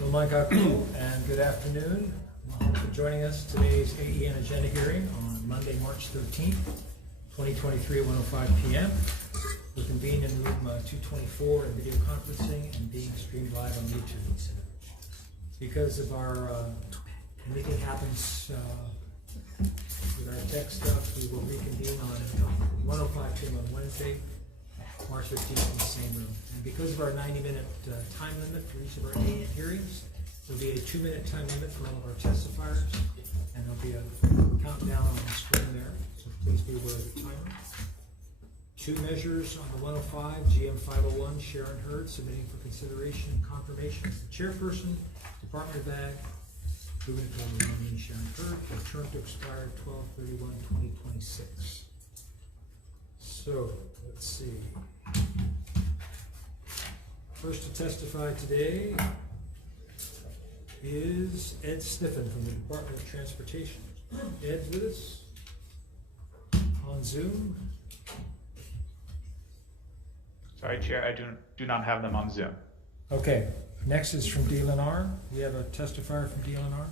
And good afternoon. Thanks for joining us today's AEN agenda hearing on Monday, March 13th, 2023 at 1:05 p.m. We convene in room 224 in video conferencing and being streamed live on YouTube. Because of our meeting happens with our tech stuff, we will reconvene on 1:05 p.m. on Wednesday, March 15th in the same room. And because of our 90-minute time limit for each of our AEN hearings, there'll be a 2-minute time limit for all of our testifiers, and there'll be a countdown on the screen there, so please be aware of the timer. 2 measures on the 105, GM 501, Sharon Hurd, submitting for consideration and confirmation as the chairperson, Department of Ag, gubernatorial nominee Sharon Hurd, for a term to expire 12/31/2026. So, let's see. First to testify today is Ed Sniffen from the Department of Transportation. Ed's with us on Zoom. Sorry, Chair, I do not have them on Zoom. Okay, next is from DLNR. We have a testifier from DLNR.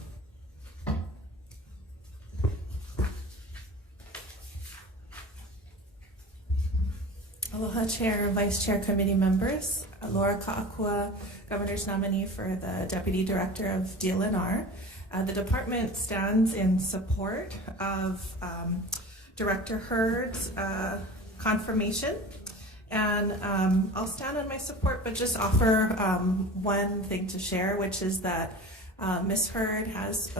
Aloha, Chair, Vice Chair, Committee members. Laura Ka'akua, Governor's nominee for the Deputy Director of DLNR. The department stands in support of Director Hurd's confirmation. And I'll stand on my support, but just offer one thing to share, which is that Ms. Hurd has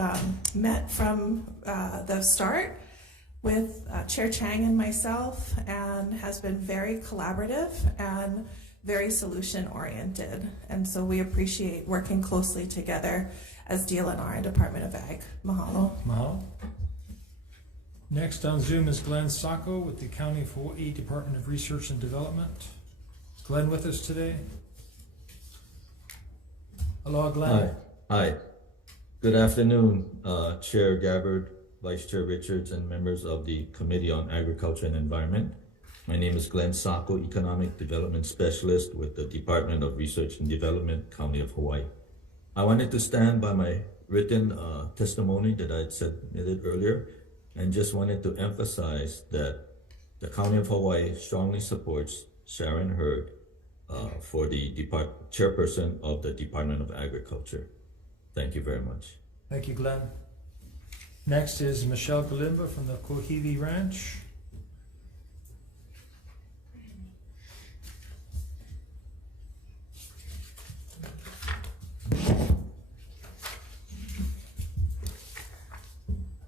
met from the start with Chair Chang and myself, and has been very collaborative and very solution-oriented. And so we appreciate working closely together as DLNR and Department of Ag. Mahalo. Mahalo. Next on Zoom is Glenn Sacco with the County of Hawai'i Department of Research and Development. Is Glenn with us today? Aloha, Glenn. Hi. Good afternoon, Chair Gabbard, Vice Chair Richards, and members of the Committee on Agriculture and Environment. My name is Glenn Sacco, Economic Development Specialist with the Department of Research and Development, County of Hawaii. I wanted to stand by my written testimony that I had submitted earlier, and just wanted to emphasize that the County of Hawaii strongly supports Sharon Hurd for the chairperson of the Department of Agriculture. Thank you very much. Thank you, Glenn. Next is Michelle Galimba from the Kohili Ranch.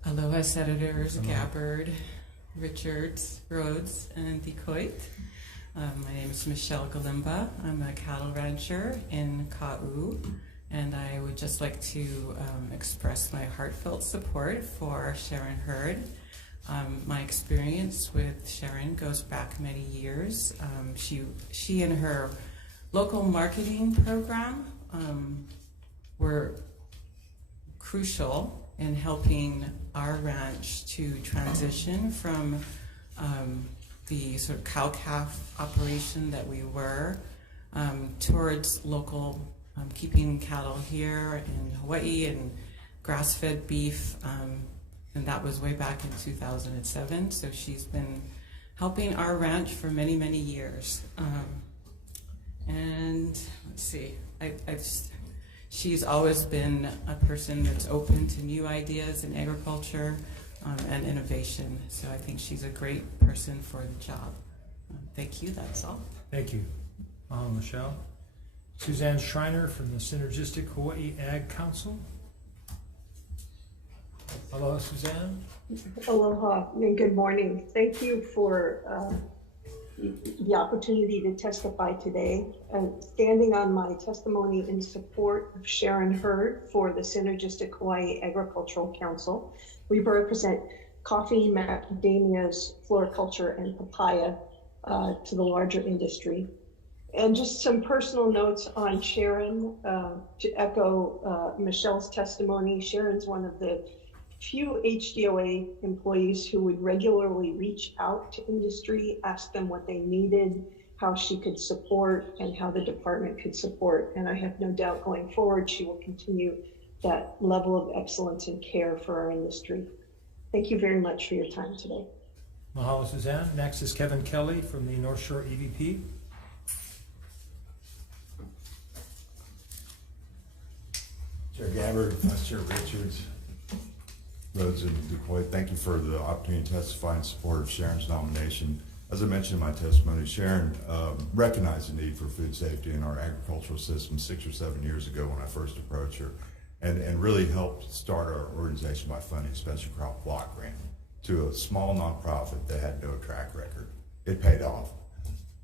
Aloha, Senators Gabbard, Richards, Rhodes, and Decoit. My name is Michelle Galimba. I'm a cattle rancher in Ka'u, and I would just like to express my heartfelt support for Sharon Hurd. My experience with Sharon goes back many years. She and her local marketing program were crucial in helping our ranch to transition from the sort of cow-calf operation that we were towards local keeping cattle here in Hawaii and grass-fed beef, and that was way back in 2007. So she's been helping our ranch for many, many years. And let's see, she's always been a person that's open to new ideas in agriculture and innovation. So I think she's a great person for the job. Thank you, that's all. Thank you, Michelle. Suzanne Schreiner from the Synergistic Hawaii Ag Council. Aloha, Suzanne. Aloha and good morning. Thank you for the opportunity to testify today. Standing on my testimony in support of Sharon Hurd for the Synergistic Hawaii Agricultural Council. We represent coffee, macadamias, floriculture, and papaya to the larger industry. And just some personal notes on Sharon, to echo Michelle's testimony. Sharon's one of the few HDOA employees who would regularly reach out to industry, ask them what they needed, how she could support and how the department could support. And I have no doubt going forward, she will continue that level of excellence and care for our industry. Thank you very much for your time today. Mahalo, Suzanne. Next is Kevin Kelly from the North Shore EVP. Chair Gabbard, Vice Chair Richards, Rhodes, and DeCoy, thank you for the opportunity to testify in support of Sharon's nomination. As I mentioned in my testimony, Sharon recognized the need for food safety in our agricultural system 6 or 7 years ago when I first approached her, and really helped start our organization by funding a special crop block grant to a small nonprofit that had no track record. It paid off.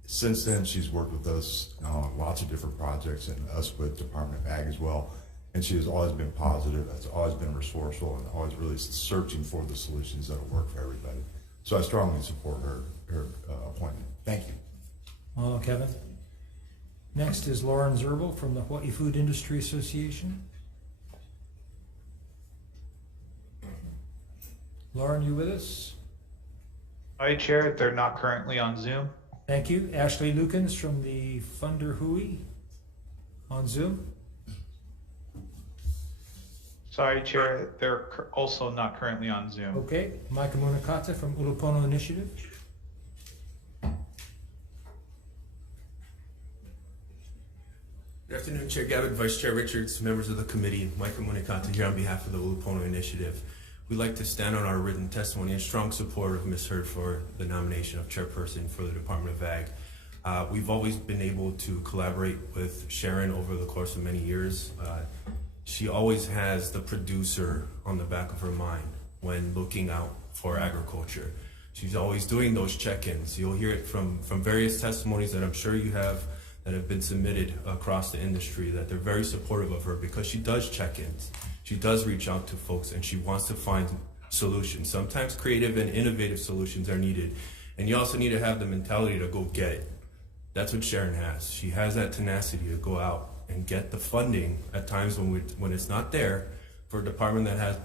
Since then, she's worked with us on lots of different projects and us with Department of Ag as well. And she has always been positive, has always been resourceful, and always really searching for the solutions that will work for everybody. So I strongly support her appointment. Thank you. Mahalo, Kevin. Next is Lauren Zerbel from the Hawaii Food Industry Association. Lauren, you with us? Hi, Chair. They're not currently on Zoom. Thank you. Ashley Lukens from the Funder Hui on Zoom. Sorry, Chair. They're also not currently on Zoom. Okay. Micah Munakata from Ulupono Initiative. Good afternoon, Chair Gabbard, Vice Chair Richards, members of the committee. Micah Munakata here on behalf of the Ulupono Initiative. We'd like to stand on our written testimony in strong support of Ms. Hurd for the nomination of chairperson for the Department of Ag. We've always been able to collaborate with Sharon over the course of many years. She always has the producer on the back of her mind when looking out for agriculture. She's always doing those check-ins. You'll hear it from various testimonies that I'm sure you have that have been submitted across the industry, that they're very supportive of her because she does check-ins. She does reach out to folks and she wants to find solutions. Sometimes creative and innovative solutions are needed. And you also need to have the mentality to go get it. That's what Sharon has. She has that tenacity to go out and get the funding at times when it's not there. For a department that has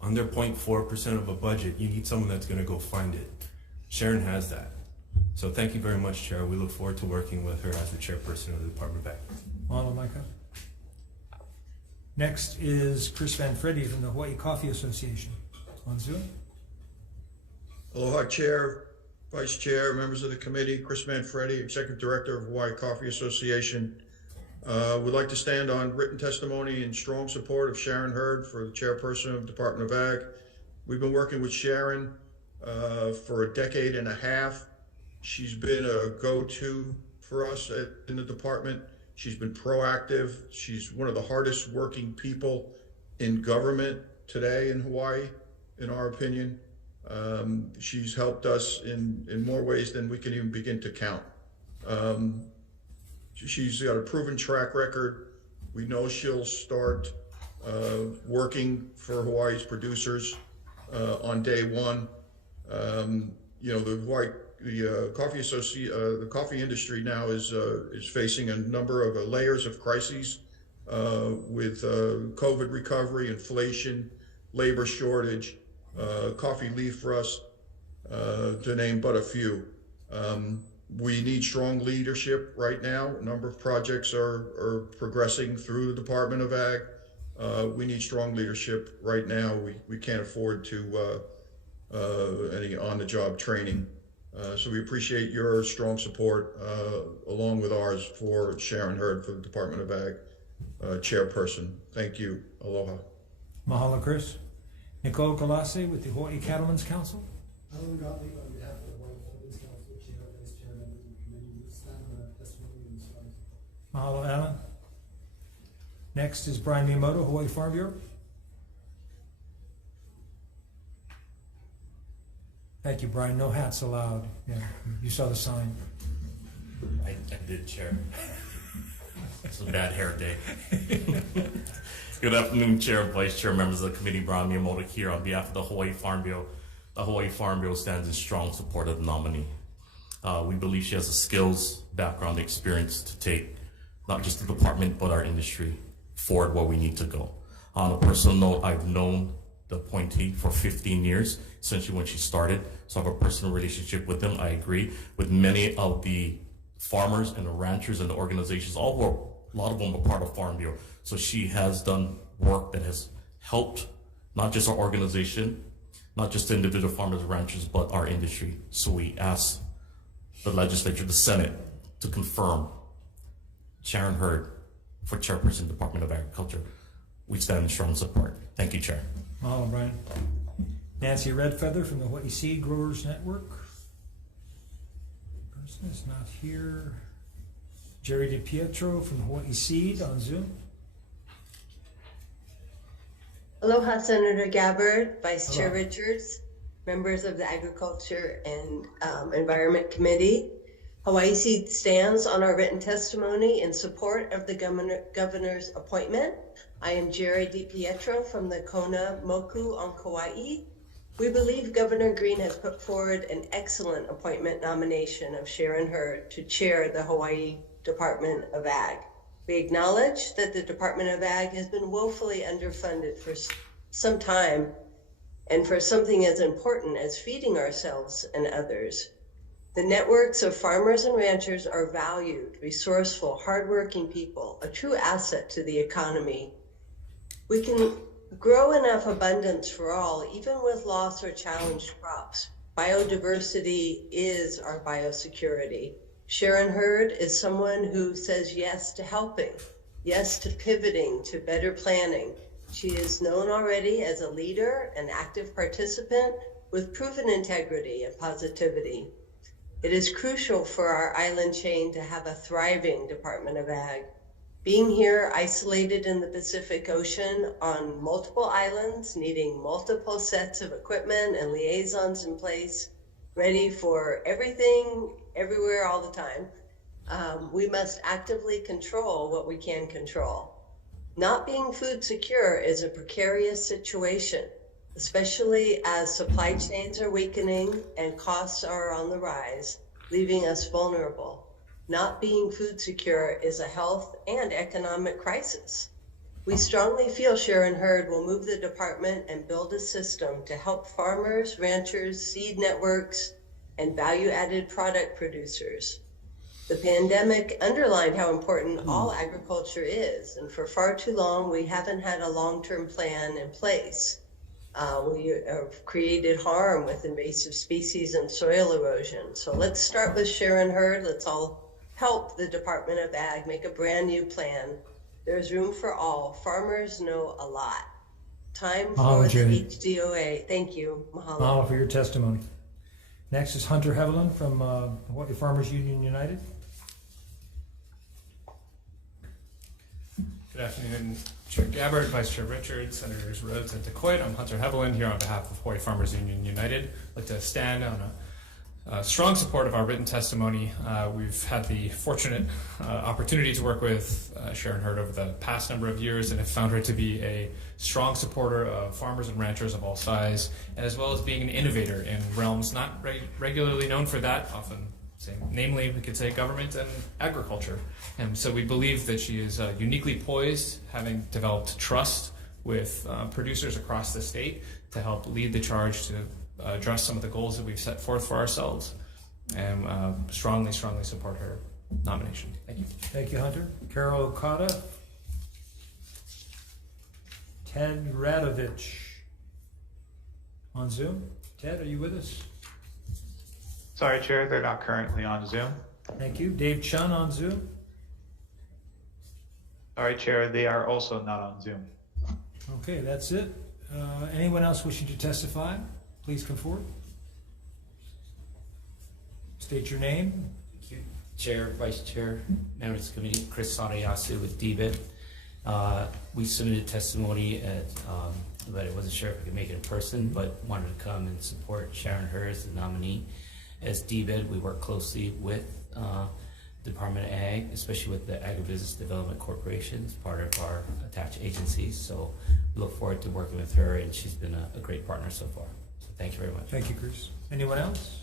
under 0.4% of a budget, you need someone that's going to go find it. Sharon has that. So thank you very much, Chair. We look forward to working with her as the chairperson of the Department of Ag. Mahalo, Micah. Next is Chris Van Freddy from the Hawaii Coffee Association on Zoom. Aloha, Chair, Vice Chair, members of the committee. Chris Manfredi, Executive Director of Hawaii Coffee Association. Would like to stand on written testimony in strong support of Sharon Hurd for the chairperson of the Department of Ag. We've been working with Sharon for a decade and a half. She's been a go-to for us in the department. She's been proactive. She's one of the hardest working people in government today in Hawaii, in our opinion. She's helped us in more ways than we can even begin to count. She's got a proven track record. We know she'll start working for Hawaii's producers on day one. You know, the coffee industry now is facing a number of layers of crises with COVID recovery, inflation, labor shortage, coffee leaf rust, to name but a few. We need strong leadership right now. A number of projects are progressing through the Department of Ag. We need strong leadership right now. We can't afford to any on-the-job training. So we appreciate your strong support, along with ours, for Sharon Hurd for the Department of Ag chairperson. Thank you. Aloha. Mahalo, Chris. Nicole Galase with the Hawaii Cattlemen's Council. Alan Gottlieb on behalf of the Hawaii Cattlemen's Council, Chair, Vice Chair, members of the committee, will stand on our testimony and response. Mahalo, Alan. Next is Brian Miyamoto, Hawaii Farm Bureau. Thank you, Brian. No hats allowed. Yeah, you saw the sign. I did, Chair. It's a bad hair day. Good afternoon, Chair, Vice Chair, members of the committee. Brian Miyamoto here on behalf of the Hawaii Farm Bureau. The Hawaii Farm Bureau stands in strong support of the nominee. We believe she has the skills, background, experience to take not just the department, but our industry forward where we need to go. On a personal note, I've known the appointee for 15 years, essentially when she started. So I have a personal relationship with them. I agree with many of the farmers and the ranchers and the organizations, a lot of them are part of Farm Bureau. So she has done work that has helped not just our organization, not just the individual farmers and ranchers, but our industry. So we ask the legislature, the Senate, to confirm Sharon Hurd for Chairperson, Department of Agriculture. We stand in strong support. Thank you, Chair. Mahalo, Brian. Nancy Redfeather from the Hawai'i Seed Growers Network. Person is not here. Jerry DiPietro from Hawai'i Seed on Zoom. Aloha, Senator Gabbard, Vice Chair Hello. Richards, members of the Agriculture and Environment Committee. Hawai'i Seed stands on our written testimony in support of the governor's appointment. I am Jerry DiPietro from the Kona Moku on Kauai. We believe Governor Green has put forward an excellent appointment nomination of Sharon Hurd to chair the Hawaii Department of Ag. We acknowledge that the Department of Ag has been woefully underfunded for some time, and for something as important as feeding ourselves and others. The networks of farmers and ranchers are valued, resourceful, hardworking people, a true asset to the economy. We can grow enough abundance for all, even with loss or challenged crops. Biodiversity is our biosecurity. Sharon Hurd is someone who says yes to helping, yes to pivoting, to better planning. She is known already as a leader, an active participant with proven integrity and positivity. It is crucial for our island chain to have a thriving Department of Ag. Being here isolated in the Pacific Ocean on multiple islands, needing multiple sets of equipment and liaisons in place, ready for everything, everywhere, all the time, we must actively control what we can control. Not being food secure is a precarious situation, especially as supply chains are weakening and costs are on the rise, leaving us vulnerable. Not being food secure is a health and economic crisis. We strongly feel Sharon Hurd will move the department and build a system to help farmers, ranchers, seed networks, and value-added product producers. The pandemic underlined how important all agriculture is, and for far too long, we haven't had a long-term plan in place. We have created harm with invasive species and soil erosion. So let's start with Sharon Hurd. Let's all help the Department of Ag make a brand new plan. There's room for all. Farmers know a lot. Time Mahalo, for the Jenny. HDOA. Thank you. Mahalo. Mahalo for your testimony. Next is Hunter Hevelin from Hawaii Farmers Union United. Good afternoon, Chair Gabbard, Vice Chair Richards, Senators Rhodes and DeCoit. I'm Hunter Hevelin here on behalf of Hawaii Farmers Union United. I'd like to stand on a strong support of our written testimony. We've had the fortunate opportunity to work with Sharon Hurd over the past number of years and have found her to be a strong supporter of farmers and ranchers of all size, as well as being an innovator in realms not regularly known for that, often namely, we could say government and agriculture. And so we believe that she is uniquely poised, having developed trust with producers across the state to help lead the charge to address some of the goals that we've set forth for ourselves, and strongly support her nomination. Thank you. Thank you, Hunter. Carol Okada. Ted Radovich on Zoom. Ted, are you with us? Sorry, Chair, they're not currently on Zoom. Thank you. Dave Chun on Zoom. Sorry, Chair, they are also not on Zoom. Okay, that's it. Anyone else wishing to testify, please come forward. State your name. Thank you. Chair, Vice Chair, members of the committee, Chris Sarayasu with DBIT. We submitted testimony but I wasn't sure if we could make it in person, but wanted to come and support Sharon Hurd as the nominee. As DBIT, we work closely with Department of Ag, especially with the Agribusiness Development Corporation as part of our attached agencies. So we look forward to working with her, and she's been a great partner so far. So thank you very much. Thank you, Chris. Anyone else?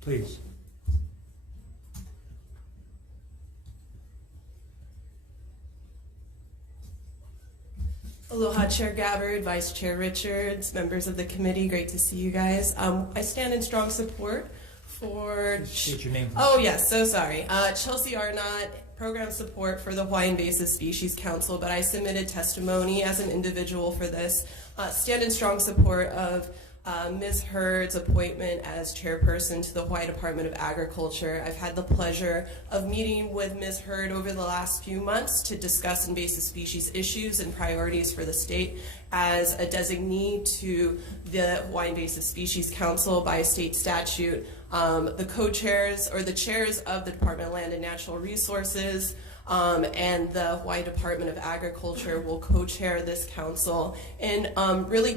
Please. Aloha, Chair Gabbard, Vice Chair Richards, members of the committee, great to see you guys. I stand in strong support for... State your name. Oh, yes, so sorry. Chelsea Arnott, program support for the Hawaiian Invasive Species Council, but I submitted testimony as an individual for this. Stand in strong support of Ms. Hurd's appointment as chairperson to the Hawaii Department of Agriculture. I've had the pleasure of meeting with Ms. Hurd over the last few months to discuss invasive species issues and priorities for the state. As a designee to the Hawaii Invasive Species Council by state statute, the co-chairs or the chairs of the Department of Land and Natural Resources and the Hawaii Department of Agriculture will co-chair this council and really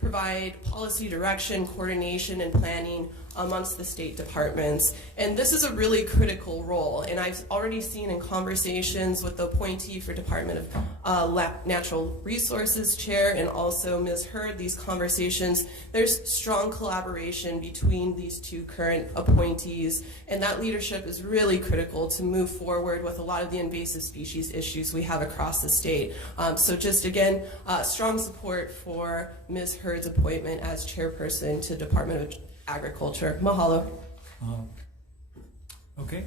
provide policy direction, coordination, and planning amongst the state departments. And this is a really critical role. And I've already seen in conversations with the appointee for Department of Natural Resources Chair and also Ms. Hurd, these conversations, there's strong collaboration between these two current appointees. And that leadership is really critical to move forward with a lot of the invasive species issues we have across the state. So just again, strong support for Ms. Hurd's appointment as chairperson to Department of Agriculture. Mahalo. Okay.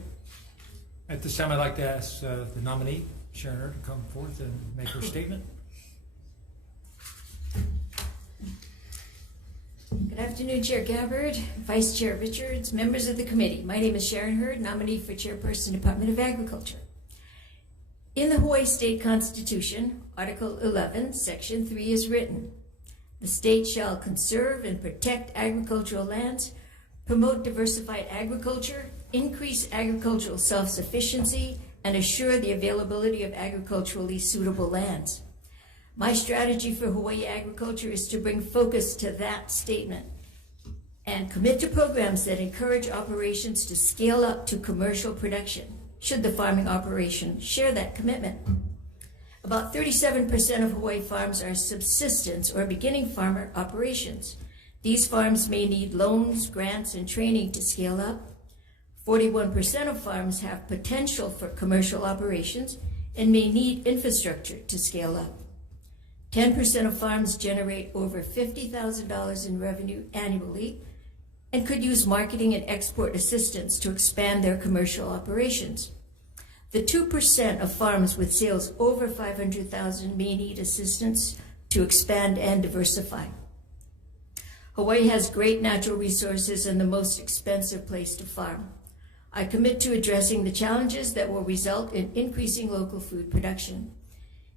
At this time, I'd like to ask the nominee, Sharon Hurd, to come forth and make her statement. Good afternoon, Chair Gabbard, Vice Chair Richards, members of the committee. My name is Sharon Hurd, nominee for Chairperson, Department of Agriculture. In the Hawaii State Constitution, Article 11, Section 3 is written, "The state shall conserve and protect agricultural lands, promote diversified agriculture, increase agricultural self-sufficiency, and assure the availability of agriculturally suitable lands." My strategy for Hawaii agriculture is to bring focus to that statement and commit to programs that encourage operations to scale up to commercial production, should the farming operation share that commitment. About 37% of Hawaii farms are subsistence or beginning farmer operations. These farms may need loans, grants, and training to scale up. 41% of farms have potential for commercial operations and may need infrastructure to scale up. 10% of farms generate over $50,000 in revenue annually and could use marketing and export assistance to expand their commercial operations. The 2% of farms with sales over $500,000 may need assistance to expand and diversify. Hawaii has great natural resources and the most expensive place to farm. I commit to addressing the challenges that will result in increasing local food production.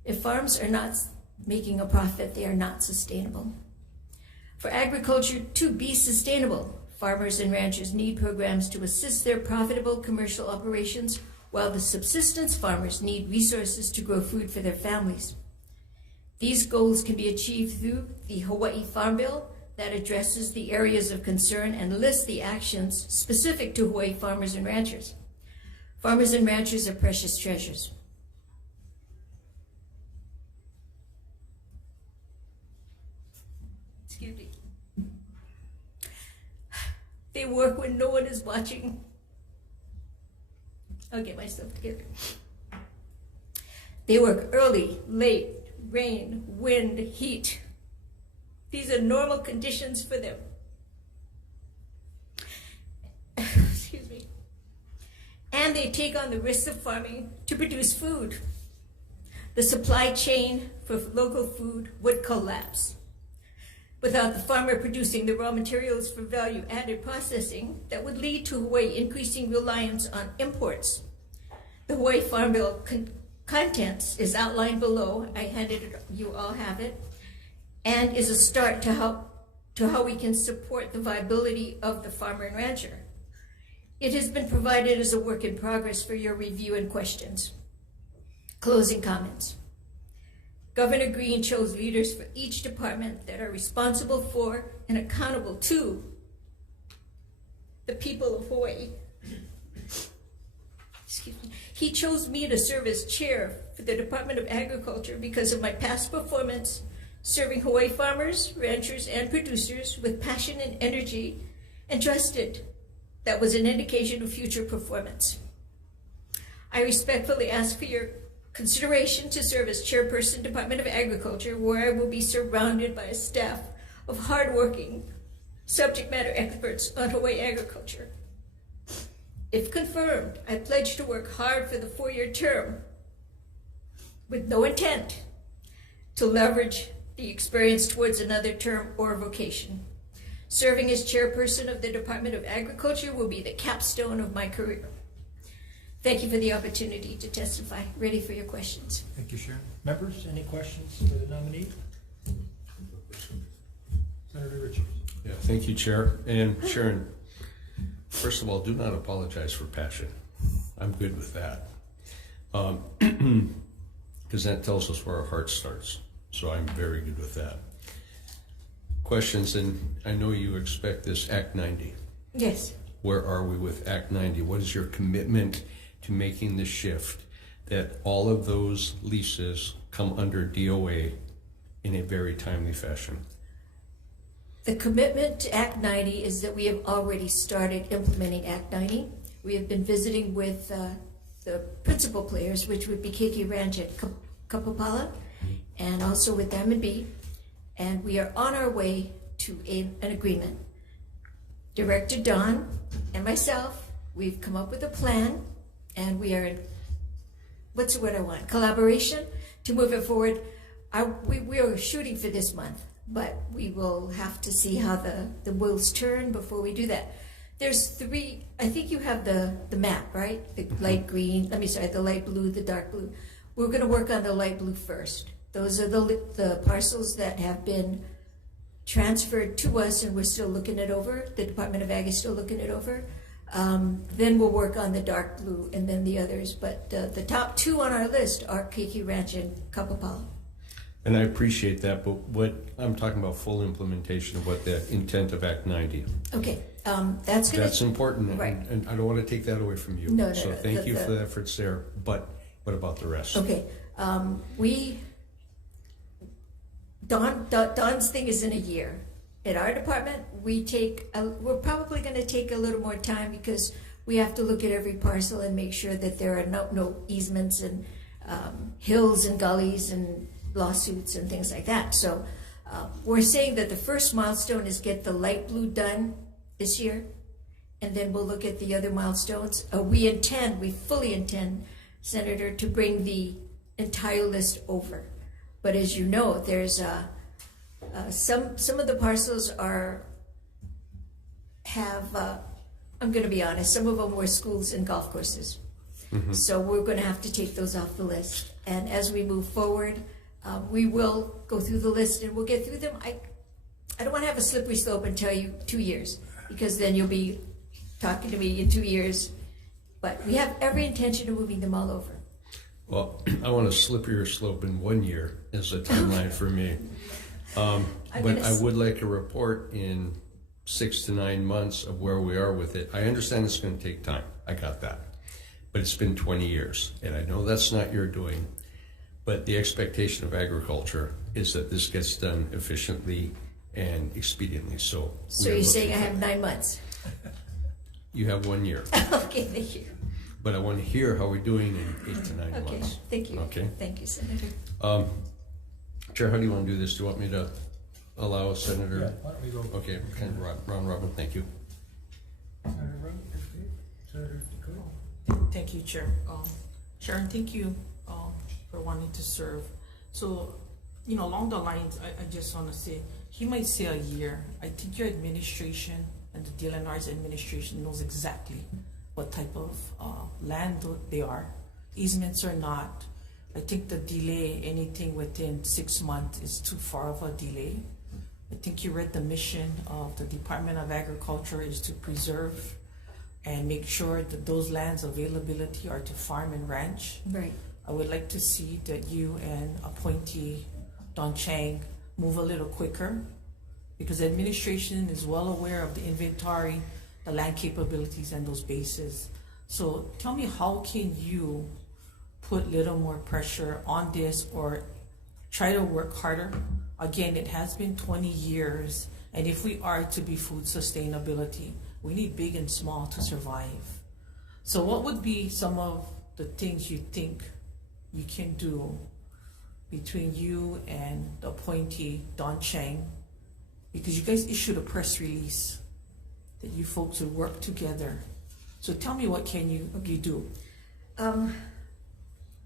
If farms are not making a profit, they are not sustainable. For agriculture to be sustainable, farmers and ranchers need programs to assist their profitable commercial operations, while the subsistence farmers need resources to grow food for their families. These goals can be achieved through the Hawaii Farm Bill that addresses the areas of concern and lists the actions specific to Hawaii farmers and ranchers. Farmers and ranchers are precious treasures. Excuse me. They work when no one is watching. I'll get myself together. They work early, late, rain, wind, heat. These are normal conditions for them. Excuse me. And they take on the risks of farming to produce food. The supply chain for local food would collapse. Without the farmer producing the raw materials for value-added processing, that would lead to Hawaii increasing reliance on imports. The Hawaii Farm Bill contents is outlined below. I handed it, you all have it, and is a start to how we can support the viability of the farmer and rancher. It has been provided as a work in progress for your review and questions. Closing comments. Governor Green chose leaders for each department that are responsible for and accountable to the people of Hawaii. Excuse me. He chose me to serve as chair for the Department of Agriculture because of my past performance serving Hawaii farmers, ranchers, and producers with passion and energy, and trusted that was an indication of future performance. I respectfully ask for your consideration to serve as chairperson, Department of Agriculture, where I will be surrounded by a staff of hardworking, subject matter experts on Hawaii agriculture. If confirmed, I pledge to work hard for the 4-year term with no intent to leverage the experience towards another term or vocation. Serving as chairperson of the Department of Agriculture will be the capstone of my career. Thank you for the opportunity to testify. Ready for your questions. Thank you, Sharon. Members, any questions for the nominee? Senator Richards. Yeah, thank you, Chair. And Sharon, first of all, do not apologize for passion. I'm good with that. Because that tells us where our heart starts. So I'm very good with that. Questions, and I know you expect this Act 90. Yes. Where are we with Act 90? What is your commitment to making the shift that all of those leases come under DOA in a very timely fashion? The commitment to Act 90 is that we have already started implementing Act 90. We have been visiting with the principal players, which would be Keiki Ranch at Kapapala, and also with M&B, and we are on our way to an agreement. Director Don and myself, we've come up with a plan, and we are in, what's the word I want? Collaboration to move it forward. We are shooting for this month, but we will have to see how the wheels turn before we do that. There's 3, I think you have the map, right? The light green, the light blue, the dark blue. We're gonna work on the light blue first. Those are the parcels that have been transferred to us, and we're still looking it over. The Department of Ag is still looking it over. Then we'll work on the dark blue and then the others. But the top 2 on our list are Keiki Ranch and Kapapala. And I appreciate that, but what I'm talking about full implementation of what the intent of Act 90. Okay, that's important, right. And I don't want to take that away from you. No, so thank you for the efforts there. But what about the rest? Okay, Don's thing is in a year. At our department, we're probably going to take a little more time because we have to look at every parcel and make sure that there are no easements and hills and gullies and lawsuits and things like that. So we're saying that the first milestone is get the light blue done this year, and then we'll look at the other milestones. We fully intend, Senator, to bring the entire list over. But as you know, there's some of the parcels I'm going to be honest, some of them were schools and golf courses. Mm-hmm. So we're going to have to take those off the list. And as we move forward, we will go through the list and we'll get through them. I don't want to have a slippery slope and tell you 2 years, because then you'll be talking to me in 2 years. But we have every intention of moving them all over. Well, I want a slipperier slope in 1 year as a timeline for me. But I would like a report in 6 to 9 months of where we are with it. I understand it's going to take time. I got that. But it's been 20 years, and I know that's not your doing. But the expectation of agriculture is that this gets done efficiently and expediently. So you're saying I have 9 months? You have 1 year. Okay, thank you. But I want to hear how we're doing in 8 to 9 months. Okay, thank you. Okay. Thank you, Senator. Chair, how do you want to do this? Do you want me to allow a senator? Yeah, why don't we go? Okay, kind of round robin. Thank you. Senator Rowe, Senator Dakota. Thank you, Chair. Sharon, thank you for wanting to serve. So, along the lines, I just want to say, he might say a year. I think your administration and the DLNR's administration knows exactly what type of land they are, easements or not. I think the delay, anything within 6 months, is too far of a delay. I think you read the mission of the Department of Agriculture is to preserve and make sure that those lands availability are to farm and ranch. Right. I would like to see that you and appointee Don Chang move a little quicker, because the administration is well aware of the inventory, the land capabilities, and those bases. So tell me, how can you put a little more pressure on this or try to work harder? Again, it has been 20 years, and if we are to be food sustainability, we need big and small to survive. So what would be some of the things you think you can do between you and the appointee, Don Chang, because you guys issued a press release that you folks would work together. So tell me, what can you do?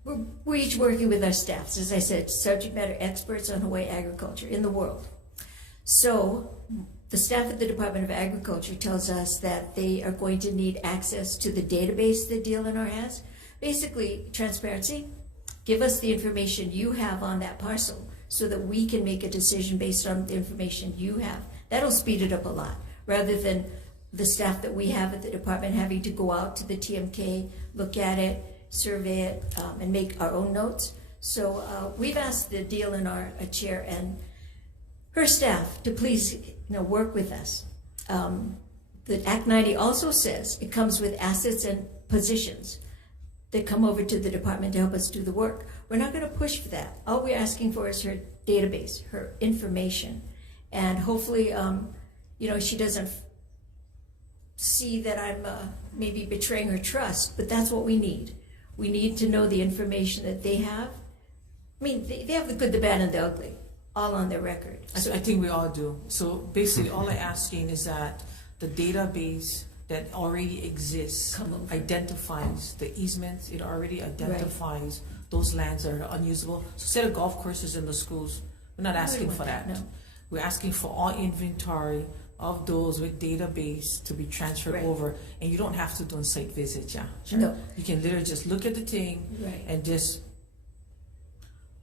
We're each working with our staffs, as I said, subject matter experts on Hawaii agriculture in the world. So the staff at the Department of Agriculture tells us that they are going to need access to the database that DLNR has. Basically, transparency. Give us the information you have on that parcel so that we can make a decision based on the information you have. That'll speed it up a lot, rather than the staff that we have at the department having to go out to the TMK, look at it, survey it, and make our own notes. So we've asked the DLNR chair and her staff to please work with us. The Act 90 also says it comes with assets and positions that come over to the department to help us do the work. We're not going to push for that. All we're asking for is her database, her information. And hopefully, she doesn't see that I'm maybe betraying her trust, but that's what we need. We need to know the information that they have. I mean, they have the good, the bad, and the ugly, all on their record. So I think we all do. So basically, all I'm asking is that the database that already exists identifies the easements. It already identifies those lands that are unusable. So instead of golf courses in the schools, we're not asking for that. No. We're asking for all inventory of those with database to be transferred over, and you don't have to do a site visit. Sure. No. You can literally just look at the thing and just.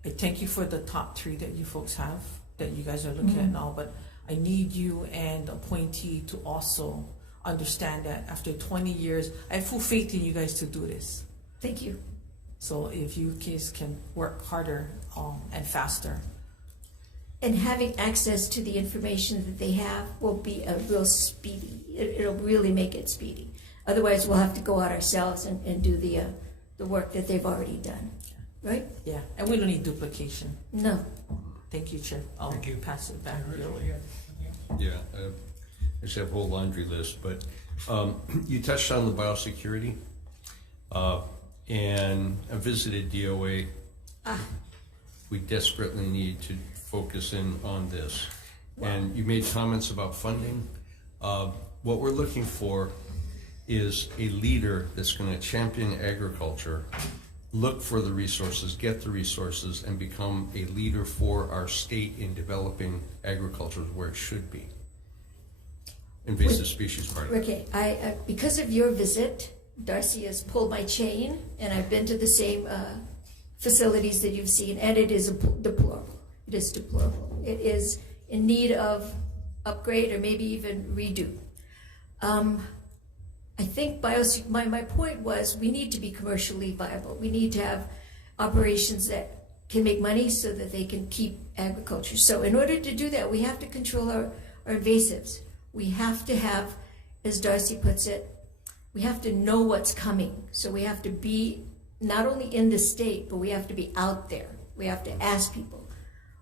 I thank you for the top 3 that you folks have that you guys are looking at now, but I need you and the appointee to also understand that after 20 years, I have full faith in you guys to do this. Thank you. So if you kids can work harder and faster. And having access to the information that they have will be a real speedy. It'll really make it speedy. Otherwise, we'll have to go out ourselves and do the work that they've already done. Right? Yeah, and we don't need duplication. No. Thank you, Chair. I'll pass it back your way. Yeah, I just have a whole laundry list, but you touched on the biosecurity, and I visited DOA. We desperately need to focus in on this. And you made comments about funding. What we're looking for is a leader that's going to champion agriculture, look for the resources, get the resources, and become a leader for our state in developing agriculture where it should be. Invasive species part of it. Okay, I because of your visit, Darcy has pulled my chain, and I've been to the same facilities that you've seen, and it is deplorable. It is deplorable. It is in need of upgrade or maybe even redo. I think my point was we need to be commercially viable. We need to have operations that can make money so that they can keep agriculture. So in order to do that, we have to control our invasives. We have to have, as Darcy puts it, we have to know what's coming. So we have to be not only in the state, but we have to be out there. We have to ask people,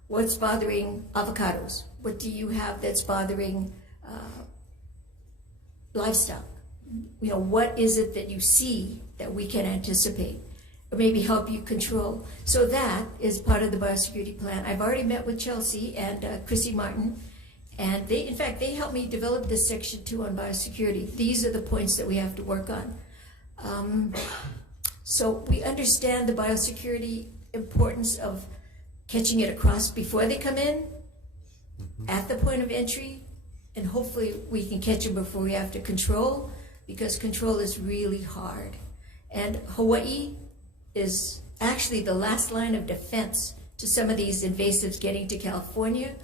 what's bothering avocados? What do you have that's bothering livestock? What is it that you see that we can anticipate or maybe help you control? So that is part of the biosecurity plan. I've already met with Chelsea and Chrissy Martin, and they helped me develop this section 2 on biosecurity. These are the points that we have to work on. So we understand the biosecurity importance of catching it across before they come in, at the point of entry, and hopefully we can catch them before we have to control, because control is really hard. And Hawaii is actually the last line of defense to some of these invasives getting to California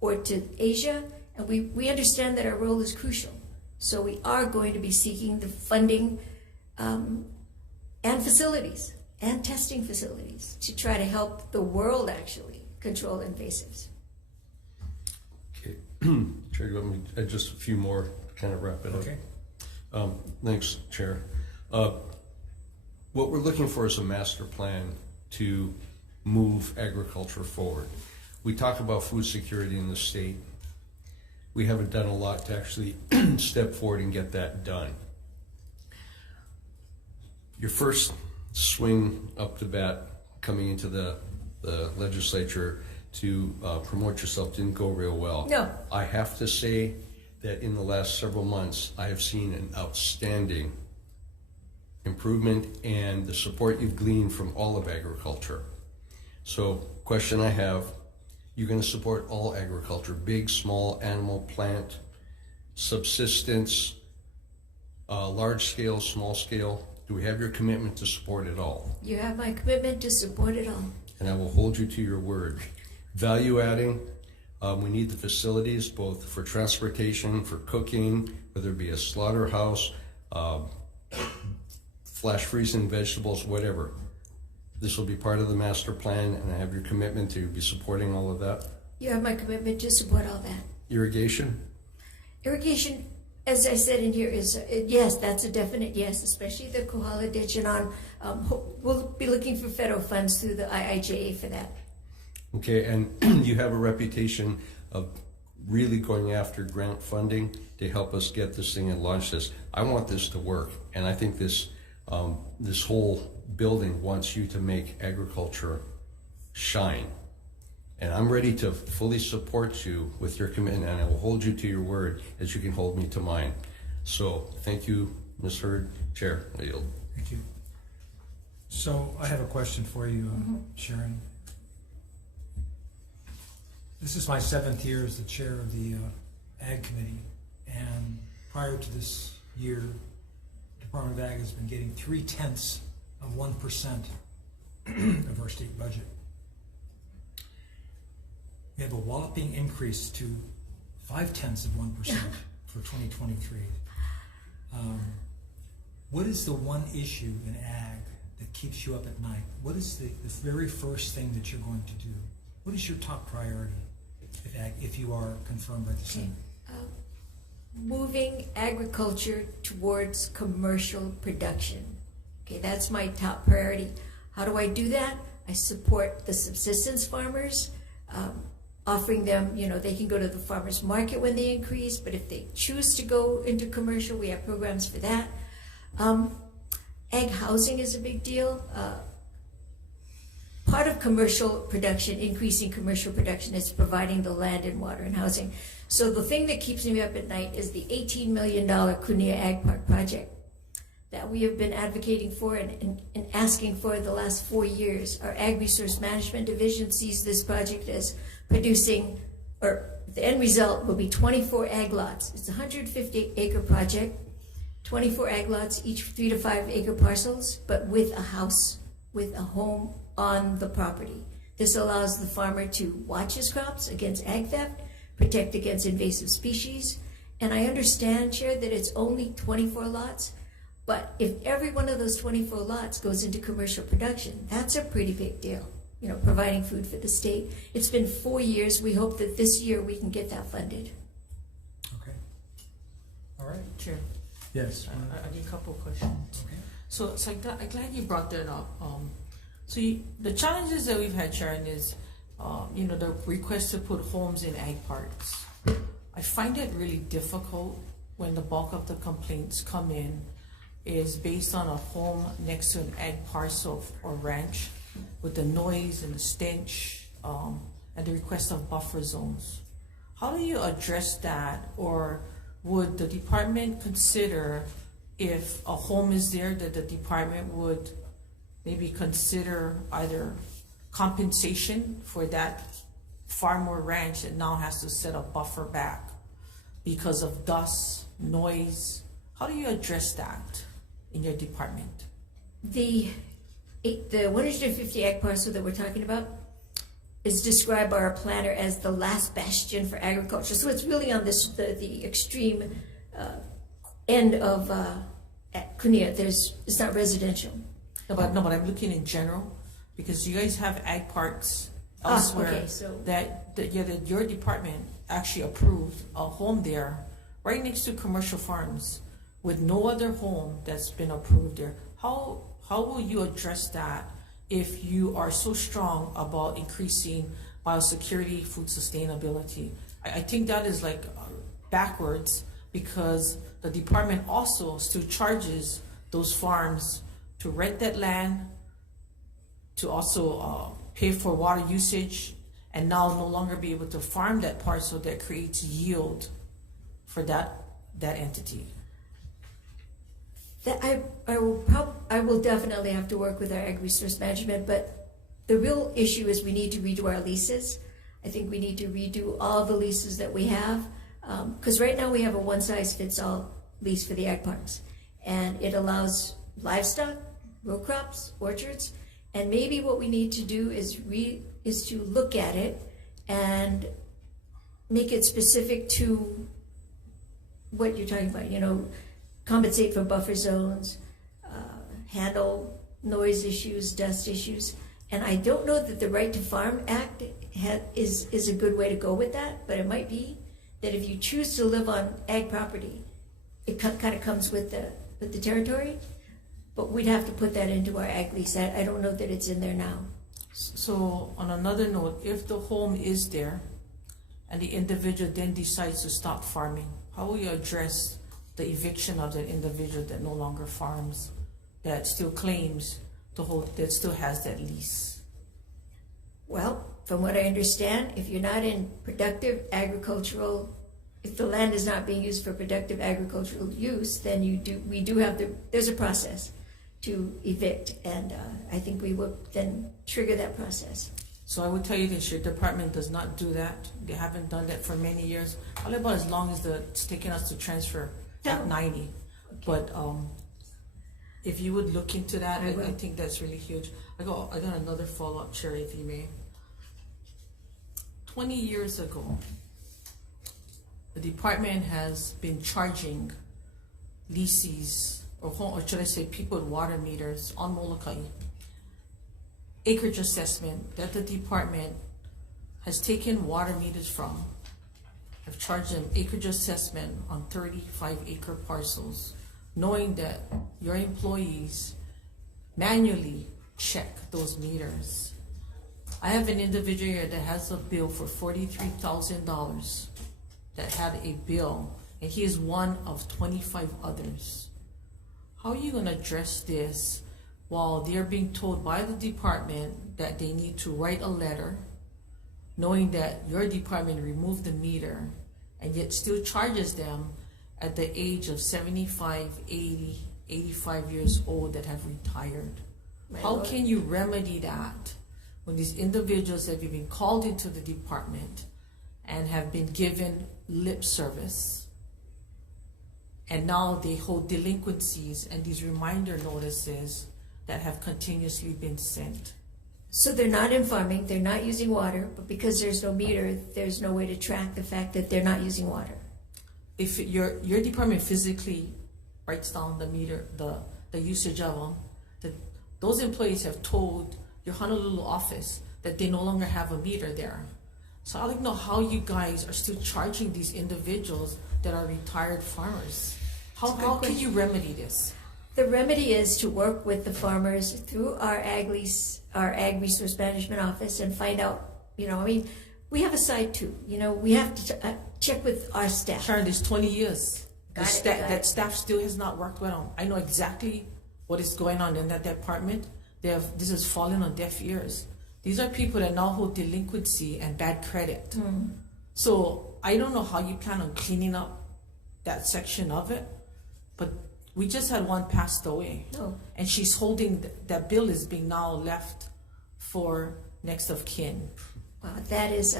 or to Asia, and we understand that our role is crucial. So we are going to be seeking the funding and facilities and testing facilities to try to help the world actually control invasives. Okay, Chair, let me add just a few more to kind of wrap it up. Okay. Thanks, Chair. What we're looking for is a master plan to move agriculture forward. We talk about food security in the state. We haven't done a lot to actually step forward and get that done. Your first swing up the bat coming into the legislature to promote yourself didn't go real well. No. I have to say that in the last several months, I have seen an outstanding improvement and the support you've gleaned from all of agriculture. So, question I have, you're going to support all agriculture, big, small, animal, plant, subsistence, large scale, small scale. Do we have your commitment to support it all? You have my commitment to support it all. And I will hold you to your word. Value adding, we need the facilities both for transportation, for cooking, whether it be a slaughterhouse, flash freezing vegetables, whatever. This will be part of the master plan, and I have your commitment to be supporting all of that. You have my commitment to support all that. Irrigation? Irrigation, as I said in here, is yes, that's a definite yes, especially the Kohala Ditch, and on. We'll be looking for federal funds through the IIJA for that. Okay, and you have a reputation of really going after grant funding to help us get this thing and launch this. I want this to work, and I think this this whole building wants you to make agriculture shine. And I'm ready to fully support you with your commitment, and I will hold you to your word as you can hold me to mine. So thank you, Ms. Hurd. Chair, I yield. Thank you. So I have a question for you, Sharon. This is my 7th year as the chair of the Ag Committee, and prior to this year, Department of Ag has been getting 0.3% of our state budget. We have a whopping increase to 0.5% for 2023. What is the one issue in Ag that keeps you up at night? What is the very first thing that you're going to do? What is your top priority if you are confirmed by the Senate? Moving agriculture towards commercial production. Okay, that's my top priority. How do I do that? I support the subsistence farmers, offering them, they can go to the farmers market when they increase, but if they choose to go into commercial, we have programs for that. Ag housing is a big deal. Part of commercial production, increasing commercial production, is providing the land and water and housing. So the thing that keeps me up at night is the $18 million Kunia Ag Park project that we have been advocating for and asking for the last 4 years. Our Ag Resource Management Division sees this project as producing, or the end result will be 24 ag lots. It's a 150-acre project, 24 ag lots, each 3 to 5 acre parcels, but with a house, with a home on the property. This allows the farmer to watch his crops against ag theft, protect against invasive species. And I understand, Chair, that it's only 24 lots, but if every one of those 24 lots goes into commercial production, that's a pretty big deal, providing food for the state. It's been 4 years. We hope that this year we can get that funded. Okay. All right. Chair. Yes. I need a couple of questions. Okay. So I'm glad you brought that up. The challenges that we've had, Sharon, is the request to put homes in ag parks. I find it really difficult when the bulk of the complaints come in is based on a home next to an ag parcel or ranch with the noise and the stench and the request of buffer zones. How do you address that, or would the department consider, if a home is there, that the department would maybe consider either compensation for that farm or ranch that now has to set a buffer back because of dust, noise? How do you address that in your department? The 150 ag parcel that we're talking about is described by our planner as the last bastion for agriculture. So it's really on the extreme end of Kunia. It's not residential. No, but I'm looking in general, because you guys have ag parks elsewhere. Okay, so that your department actually approved a home there right next to commercial farms with no other home that's been approved there. How will you address that if you are so strong about increasing biosecurity, food sustainability? I think that is like backwards, because the department also still charges those farms to rent that land, to also pay for water usage, and now no longer be able to farm that parcel that creates yield for that entity? That I will definitely have to work with our ag resource management, but the real issue is we need to redo our leases. I think we need to redo all the leases that we have, because right now we have a one-size-fits-all lease for the ag parks, and it allows livestock, row crops, orchards, and maybe what we need to do is to look at it and make it specific to what you're talking about, you know, compensate for buffer zones, handle noise issues, dust issues. And I don't know that the Right to Farm Act is a good way to go with that, but it might be that if you choose to live on ag property, it kind of comes with the territory, but we'd have to put that into our ag lease. I don't know that it's in there now. So on another note, if the home is there and the individual then decides to stop farming, how will you address the eviction of that individual that no longer farms, that still claims to hold, that still has that lease? Well, from what I understand, if you're not in productive agricultural, if the land is not being used for productive agricultural use, then we do have there's a process to evict, and I think we will then trigger that process. So I would tell you this, your department does not do that. They haven't done that for many years. Probably about as long as it's taken us to transfer Act 90. Okay. But if you would look into that, I think that's really huge. I got another follow-up, Chair, if you may. 20 years ago, the department has been charging leases, or should I say people with water meters on Molokai, acreage assessment that the department has taken water meters from, have charged them acreage assessment on 35-acre parcels, knowing that your employees manually check those meters. I have an individual here that has a bill for $43,000 that had a bill, and he is one of 25 others. How are you going to address this while they're being told by the department that they need to write a letter, knowing that your department removed the meter and yet still charges them at the age of 75, 80, 85 years old that have retired? How can you remedy that when these individuals have been called into the department and have been given lip service, and now they hold delinquencies and these reminder notices that have continuously been sent? So they're not in farming, they're not using water, but because there's no meter, there's no way to track the fact that they're not using water. If your department physically writes down the meter, the usage of them, those employees have told your Honolulu office that they no longer have a meter there. So I'd like to know how you guys are still charging these individuals that are retired farmers. How can you remedy this? The remedy is to work with the farmers through our ag resource management office and find out, we have a side too. We have to check with our staff. Sharon, there's 20 years. That staff still has not worked well. I know exactly what is going on in that department. This has fallen on deaf ears. These are people that now hold delinquency and bad credit. So I don't know how you plan on cleaning up that section of it, but we just had one passed away. And she's holding, that bill is being now left for next of kin. Wow, that's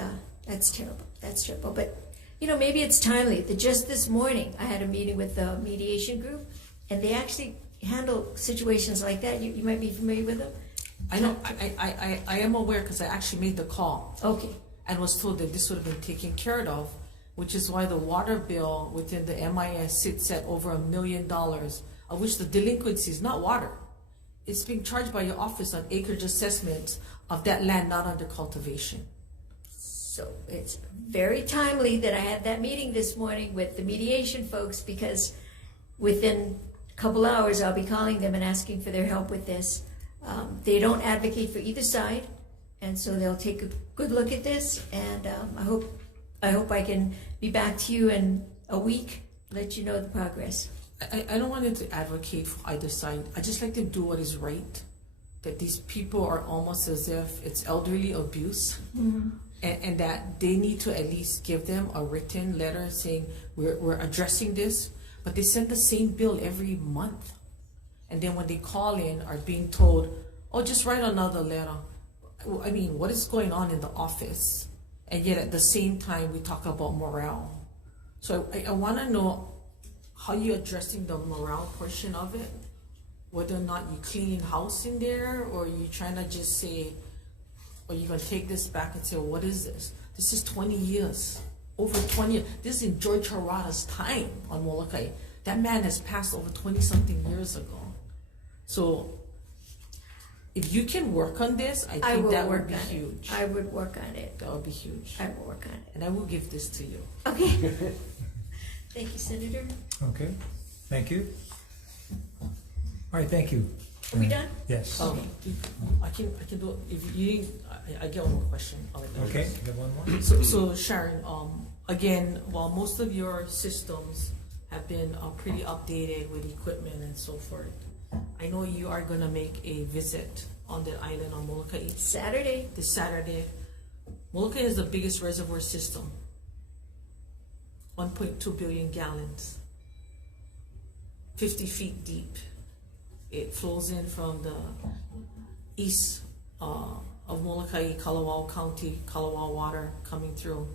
terrible. That's terrible. But, maybe it's timely. Just this morning, I had a meeting with the mediation group, and they actually handle situations like that. You might be familiar with them. I know. I am aware because I actually made the call. Okay. And was told that this would have been taken care of, which is why the water bill within the MIS sits at over $1 million, of which the delinquency is not water. It's being charged by your office on acreage assessments of that land not under cultivation. So it's very timely that I had that meeting this morning with the mediation folks, because within a couple hours I'll be calling them and asking for their help with this. They don't advocate for either side, and so they'll take a good look at this, and I hope I can be back to you in a week, let you know the progress. I don't want them to advocate for either side. I just like them to do what is right. That these people are almost as if it's elderly abuse. and that they need to at least give them a written letter saying we're addressing this, but they send the same bill every month. And then when they call in, are being told, oh, just write another letter. I mean, what is going on in the office? And yet at the same time, we talk about morale. So I want to know how you're addressing the morale portion of it, whether or not you're cleaning house in there, or you're trying to just say, or you're going to take this back and say, well, what is this? This is 20 years, over 20 years. This is in George Harada's time on Molokai. That man has passed over 20-something years ago. So if you can work on this, I think that would be huge. I would work on it. That would be huge. I will work on it. And I will give this to you. Okay. Thank you, Senator. Okay, thank you. All right, thank you. Are we done? Yes. I can do it. If you need, I get one more question. Okay, you have one more? So Sharon, again, while most of your systems have been pretty updated with equipment and so forth, I know you are going to make a visit on the island on Molokai. Saturday. This Saturday. Molokai is the biggest reservoir system. 1.2 billion gallons. 50 feet deep. It flows in from the east of Molokai, Kalawao County, Kalawao water coming through.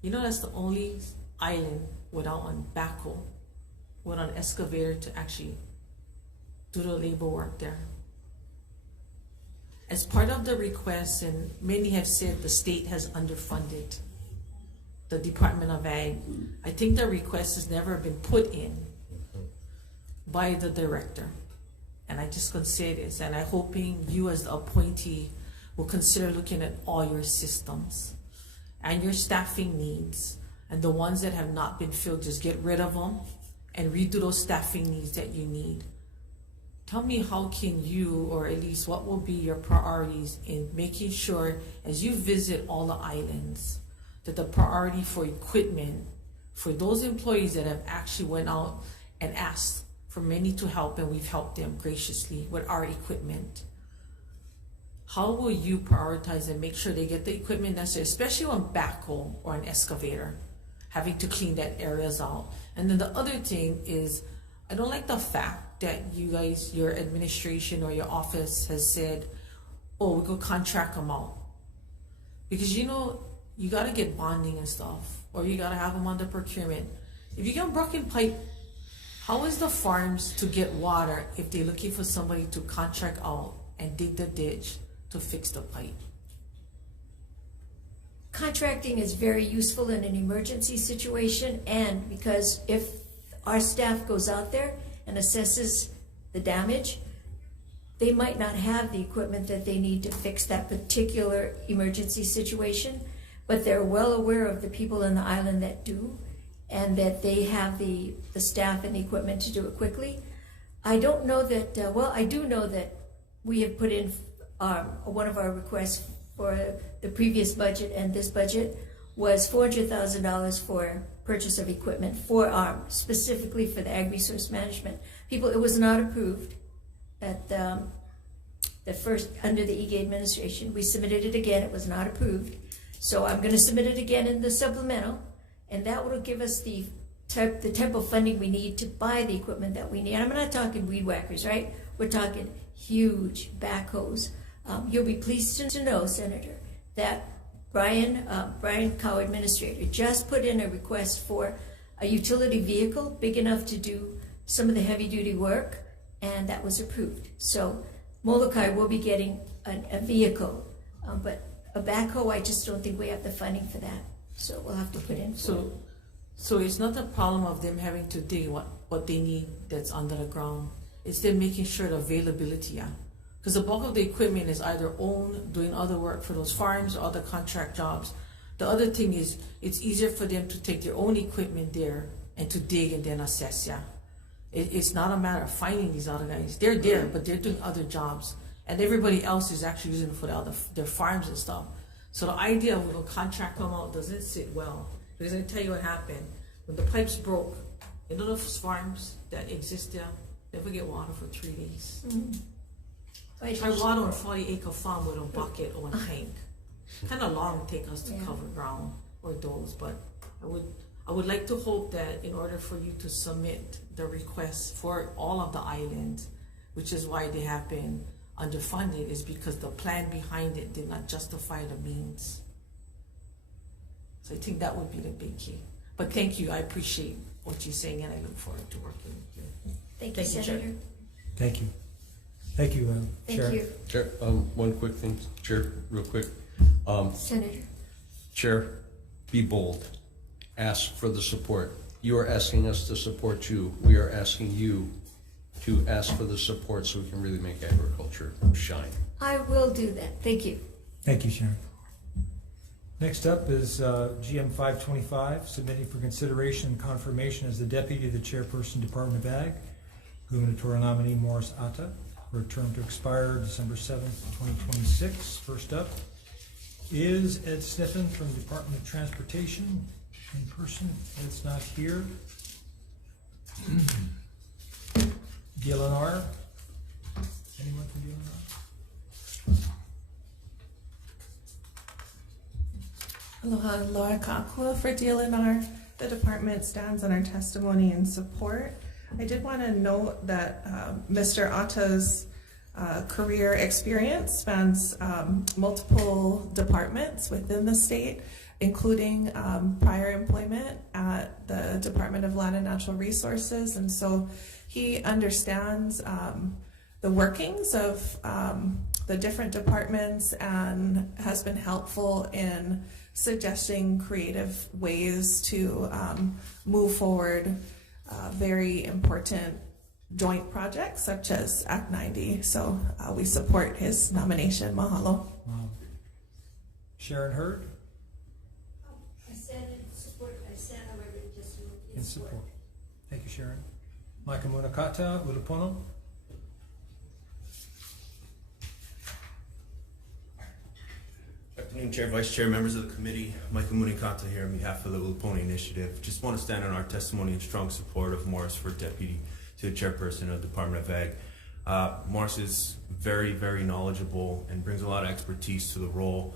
You know, that's the only island without a backhoe, without an excavator to actually do the labor work there. As part of the request, and many have said the state has underfunded the Department of Ag, I think the request has never been put in by the director. And I just could say this, and I'm hoping you as the appointee will consider looking at all your systems and your staffing needs, and the ones that have not been filled, just get rid of them and redo those staffing needs that you need. Tell me, how can you, or at least what will be your priorities in making sure as you visit all the islands that the priority for equipment for those employees that have actually went out and asked for many to help, and we've helped them graciously with our equipment. How will you prioritize and make sure they get the equipment necessary, especially on backhoe or an excavator, having to clean that areas out? And then the other thing is, I don't like the fact that you guys, your administration or your office has said, oh, we go contract them out. Because you know, you gotta get bonding and stuff, or you gotta have them under procurement. If you get broken pipe, how is the farms to get water if they're looking for somebody to contract out and dig the ditch to fix the pipe? Contracting is very useful in an emergency situation, and because if our staff goes out there and assesses the damage, they might not have the equipment that they need to fix that particular emergency situation, but they're well aware of the people on the island that do, and that they have the staff and the equipment to do it quickly. I don't know that, well, I do know that we have put in one of our requests for the previous budget and this budget was $400,000 for purchase of equipment for specifically for the ag resource management people. It was not approved at the first under the EGA administration. We submitted it again. It was not approved. So I'm going to submit it again in the supplemental, and that will give us the type of funding we need to buy the equipment that we need. And I'm not talking weed whackers, right? We're talking huge backhoes. You'll be pleased to know, Senator, that Brian Cow, administrator, just put in a request for a utility vehicle big enough to do some of the heavy duty work, and that was approved. So Molokai will be getting a vehicle, but a backhoe, I just don't think we have the funding for that. So we'll have to put in. So it's not the problem of them having to dig what they need that's under the ground. It's them making sure the availability, because the bulk of the equipment is either owned, doing other work for those farms or other contract jobs. The other thing is, it's easier for them to take their own equipment there and to dig and then assess, It's not a matter of finding these other guys. They're there, but they're doing other jobs. And everybody else is actually using it for their farms and stuff. So the idea of we'll contract them out doesn't sit well. Because I tell you what happened. When the pipes broke, in those farms that exist there, they never get water for 3 days. I water on a 40-acre farm with a bucket or a tank. kind of long take us to cover ground or those, but I would like to hope that in order for you to submit the request for all of the islands, which is why they have been underfunded, is because the plan behind it did not justify the means. So I think that would be the big key. But thank you, I appreciate what you're saying, and I look forward to working with you. Thank you, Senator. Chair. Thank you. Thank you, Thank Chair. you. Chair, one quick thing, Chair, real quick. Senator. Chair, be bold. Ask for the support. You are asking us to support you. We are asking you to ask for the support so we can really make agriculture shine. I will do that. Thank you. Thank you, Sharon. Next up is GM 525, submitting for consideration and confirmation as the Deputy to the Chairperson, Department of Ag, gubernatorial nominee Morris Atta, for a term to expire December 7th, 2026. First up is Ed Sniffen from the Department of Transportation. In person, Ed's not here. DLNR, anyone from DLNR? Aloha, Laura Kakua for DLNR. The department stands on our testimony and support. I did want to note that Mr. Atta's career experience spans multiple departments within the state, including prior employment at the Department of Land and Natural Resources. And so he understands the workings of the different departments and has been helpful in suggesting creative ways to move forward very important joint projects such as Act 90. So we support his nomination. Mahalo. Sharon Hurd? I stand in support. I stand on my written testimony In support. Thank you, Sharon. Micah Munakata, Ulupono. Good afternoon, Chair, Vice Chair, members of the committee. Micah Munikata here on behalf of the Uluponi Initiative. Just want to stand on our testimony in strong support of Morris for Deputy to the Chairperson of the Department of Ag. Morris is very, very knowledgeable and brings a lot of expertise to the role.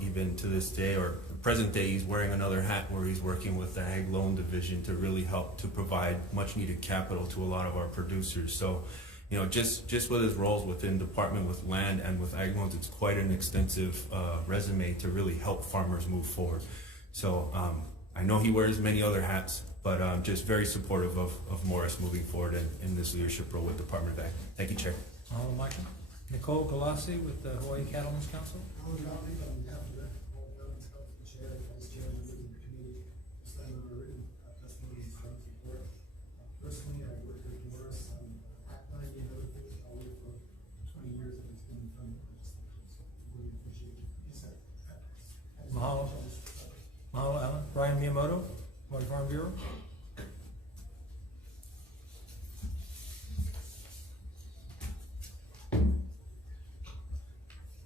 Even to this day or present day, he's wearing another hat where he's working with the Ag Loan Division to really help to provide much needed capital to a lot of our producers. So, just with his roles within department with land and with ag loans, it's quite an extensive resume to really help farmers move forward. So I know he wears many other hats, but I'm just very supportive of Morris moving forward in this leadership role with Department of Ag. Thank you, Chair. Mahalo, Micah. Nicole Galassi with the Hawaii Cattlemen's Council. On behalf of the Cattlemen's Council, Chair, Vice Chair, members of the committee, stand on our written testimony and strong support. Personally, I worked with Morris on Act 90 and other things probably for 20 years, and it's been fun. I just really appreciate it. Mahalo. Mahalo, Alan. Brian Miyamoto, Hawaii Farm Bureau.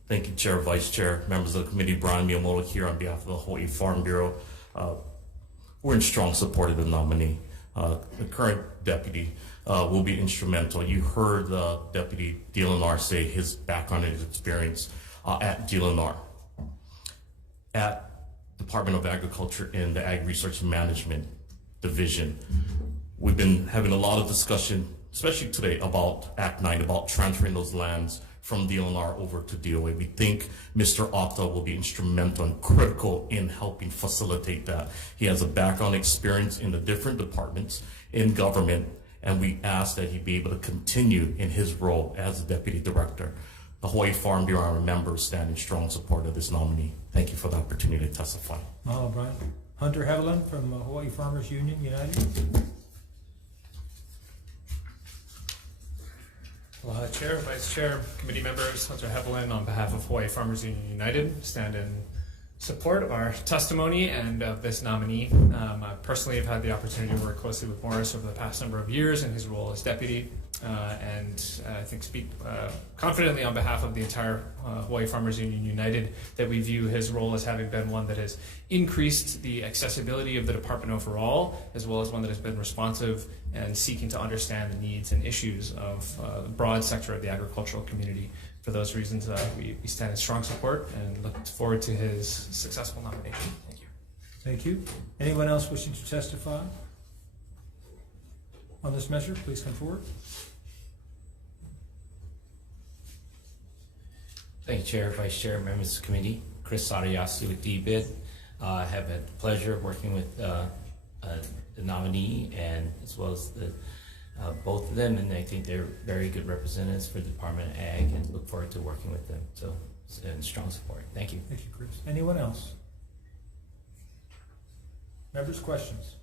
Thank you, Chair, Vice Chair, members of the committee. Brian Miyamoto here on behalf of the Hawaii Farm Bureau. We're in strong support of the nominee. The current deputy will be instrumental. You heard the Deputy DLNR say his background and his experience at DLNR, at Department of Agriculture in the Ag Research Management Division. We've been having a lot of discussion, especially today, about Act 9, about transferring those lands from DLNR over to DOA. We think Mr. Atta will be instrumental and critical in helping facilitate that. He has a background experience in the different departments in government, and we ask that he be able to continue in his role as the Deputy Director. The Hawaii Farm Bureau and our members stand in strong support of this nominee. Thank you for the opportunity to testify. Mahalo, Brian. Hunter Heveland from Hawaii Farmers Union United. Aloha, Chair, Vice Chair, committee members, Hunter Heveland on behalf of Hawaii Farmers Union United, stand in support of our testimony and of this nominee. I personally have had the opportunity to work closely with Morris over the past number of years in his role as deputy. and I think speak confidently on behalf of the entire Hawaii Farmers Union United that we view his role as having been one that has increased the accessibility of the department overall, as well as one that has been responsive and seeking to understand the needs and issues of the broad sector of the agricultural community. For those reasons, we stand in strong support and look forward to his successful nomination. Thank you. Thank you. Anyone else wishing to testify on this measure, please come forward. Thank you, Chair, Vice Chair, members of the committee. Chris Sadayasu with DBID. I have had the pleasure of working with the nominee and as well as the both of them, and I think they're very good representatives for the Department of Ag, and look forward to working with them. So, in strong support. Thank you. Thank you, Chris. Anyone else? Members, questions?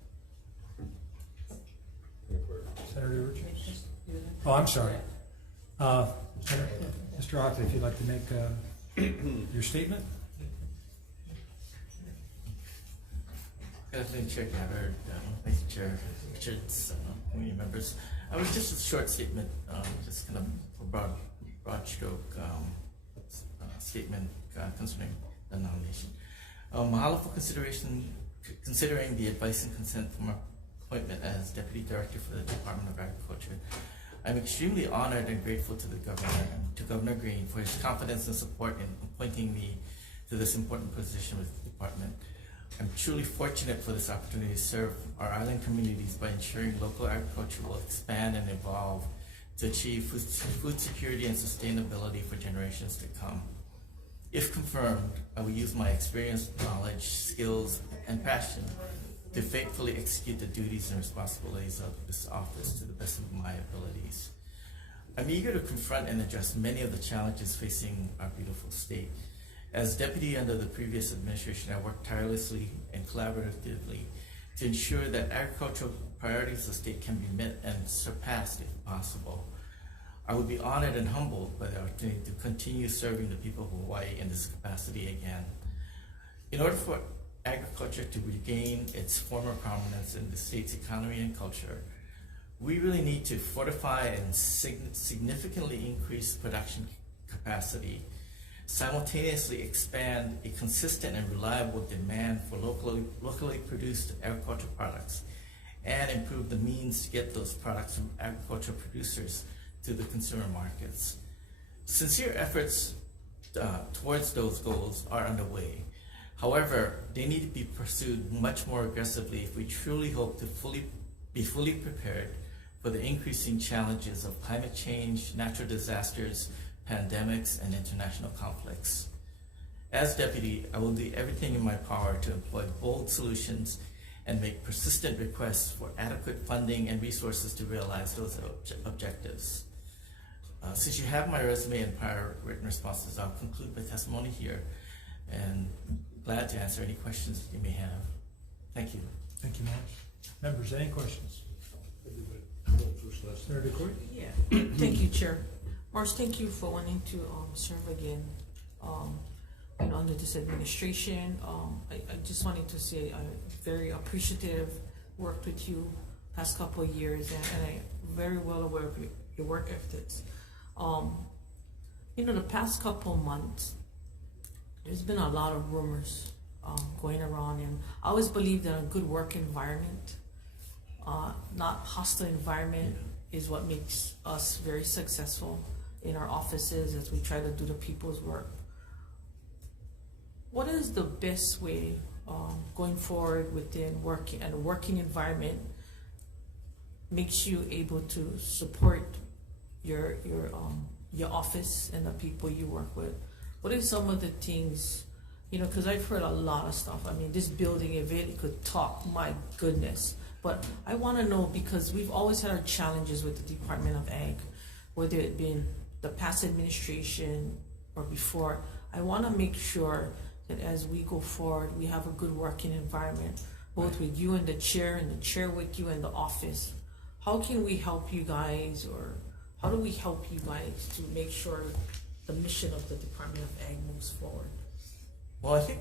Senator Richards? Oh, I'm sorry. Senator, Mr. Ockley, if you'd like to make your statement. Good afternoon, Chair Gabbard, Vice Chair Richards, community members. I was just a short statement, just kind of a broad stroke statement concerning the nomination. Mahalo for considering the advice and consent for my appointment as Deputy Director for the Department of Agriculture. I'm extremely honored and grateful to the Governor and to Governor Green for his confidence and support in appointing me to this important position with the department. I'm truly fortunate for this opportunity to serve our island communities by ensuring local agriculture will expand and evolve to achieve food security and sustainability for generations to come. If confirmed, I will use my experience, knowledge, skills, and passion to faithfully execute the duties and responsibilities of this office to the best of my abilities. I'm eager to confront and address many of the challenges facing our beautiful state. As deputy under the previous administration, I worked tirelessly and collaboratively to ensure that agricultural priorities of the state can be met and surpassed if possible. I would be honored and humbled by the opportunity to continue serving the people of Hawaii in this capacity again. In order for agriculture to regain its former prominence in the state's economy and culture, we really need to fortify and significantly increase production capacity, simultaneously expand a consistent and reliable demand for locally produced agricultural products, and improve the means to get those products from agricultural producers to the consumer markets. Sincere efforts towards those goals are underway. However, they need to be pursued much more aggressively if we truly hope to be fully prepared for the increasing challenges of climate change, natural disasters, pandemics, and international conflicts. As deputy, I will do everything in my power to employ bold solutions and make persistent requests for adequate funding and resources to realize those objectives. Since you have my resume and prior written responses, I'll conclude my testimony here and glad to answer any questions that you may have. Thank you. Thank you, Marsh. Members, any questions? Senator DeCoy? Yeah. Thank you, Chair. Marsh, thank you for wanting to serve again under this administration. I just wanted to say I'm very appreciative, worked with you past couple of years, and I'm very well aware of your work ethics. The past couple of months, there's been a lot of rumors going around, and I always believe that a good work environment, not hostile environment, is what makes us very successful in our offices as we try to do the people's work. What is the best way going forward within working and a working environment makes you able to support your office and the people you work with? What are some of the things, because I've heard a lot of stuff. I mean, this building, if it could talk, my goodness. But I want to know, because we've always had our challenges with the Department of Ag, whether it been the past administration or before. I want to make sure that as we go forward, we have a good working environment, both with you and the chair with you in the office. How can we help you guys, or how do we help you guys to make sure the mission of the Department of Ag moves forward? Well, I think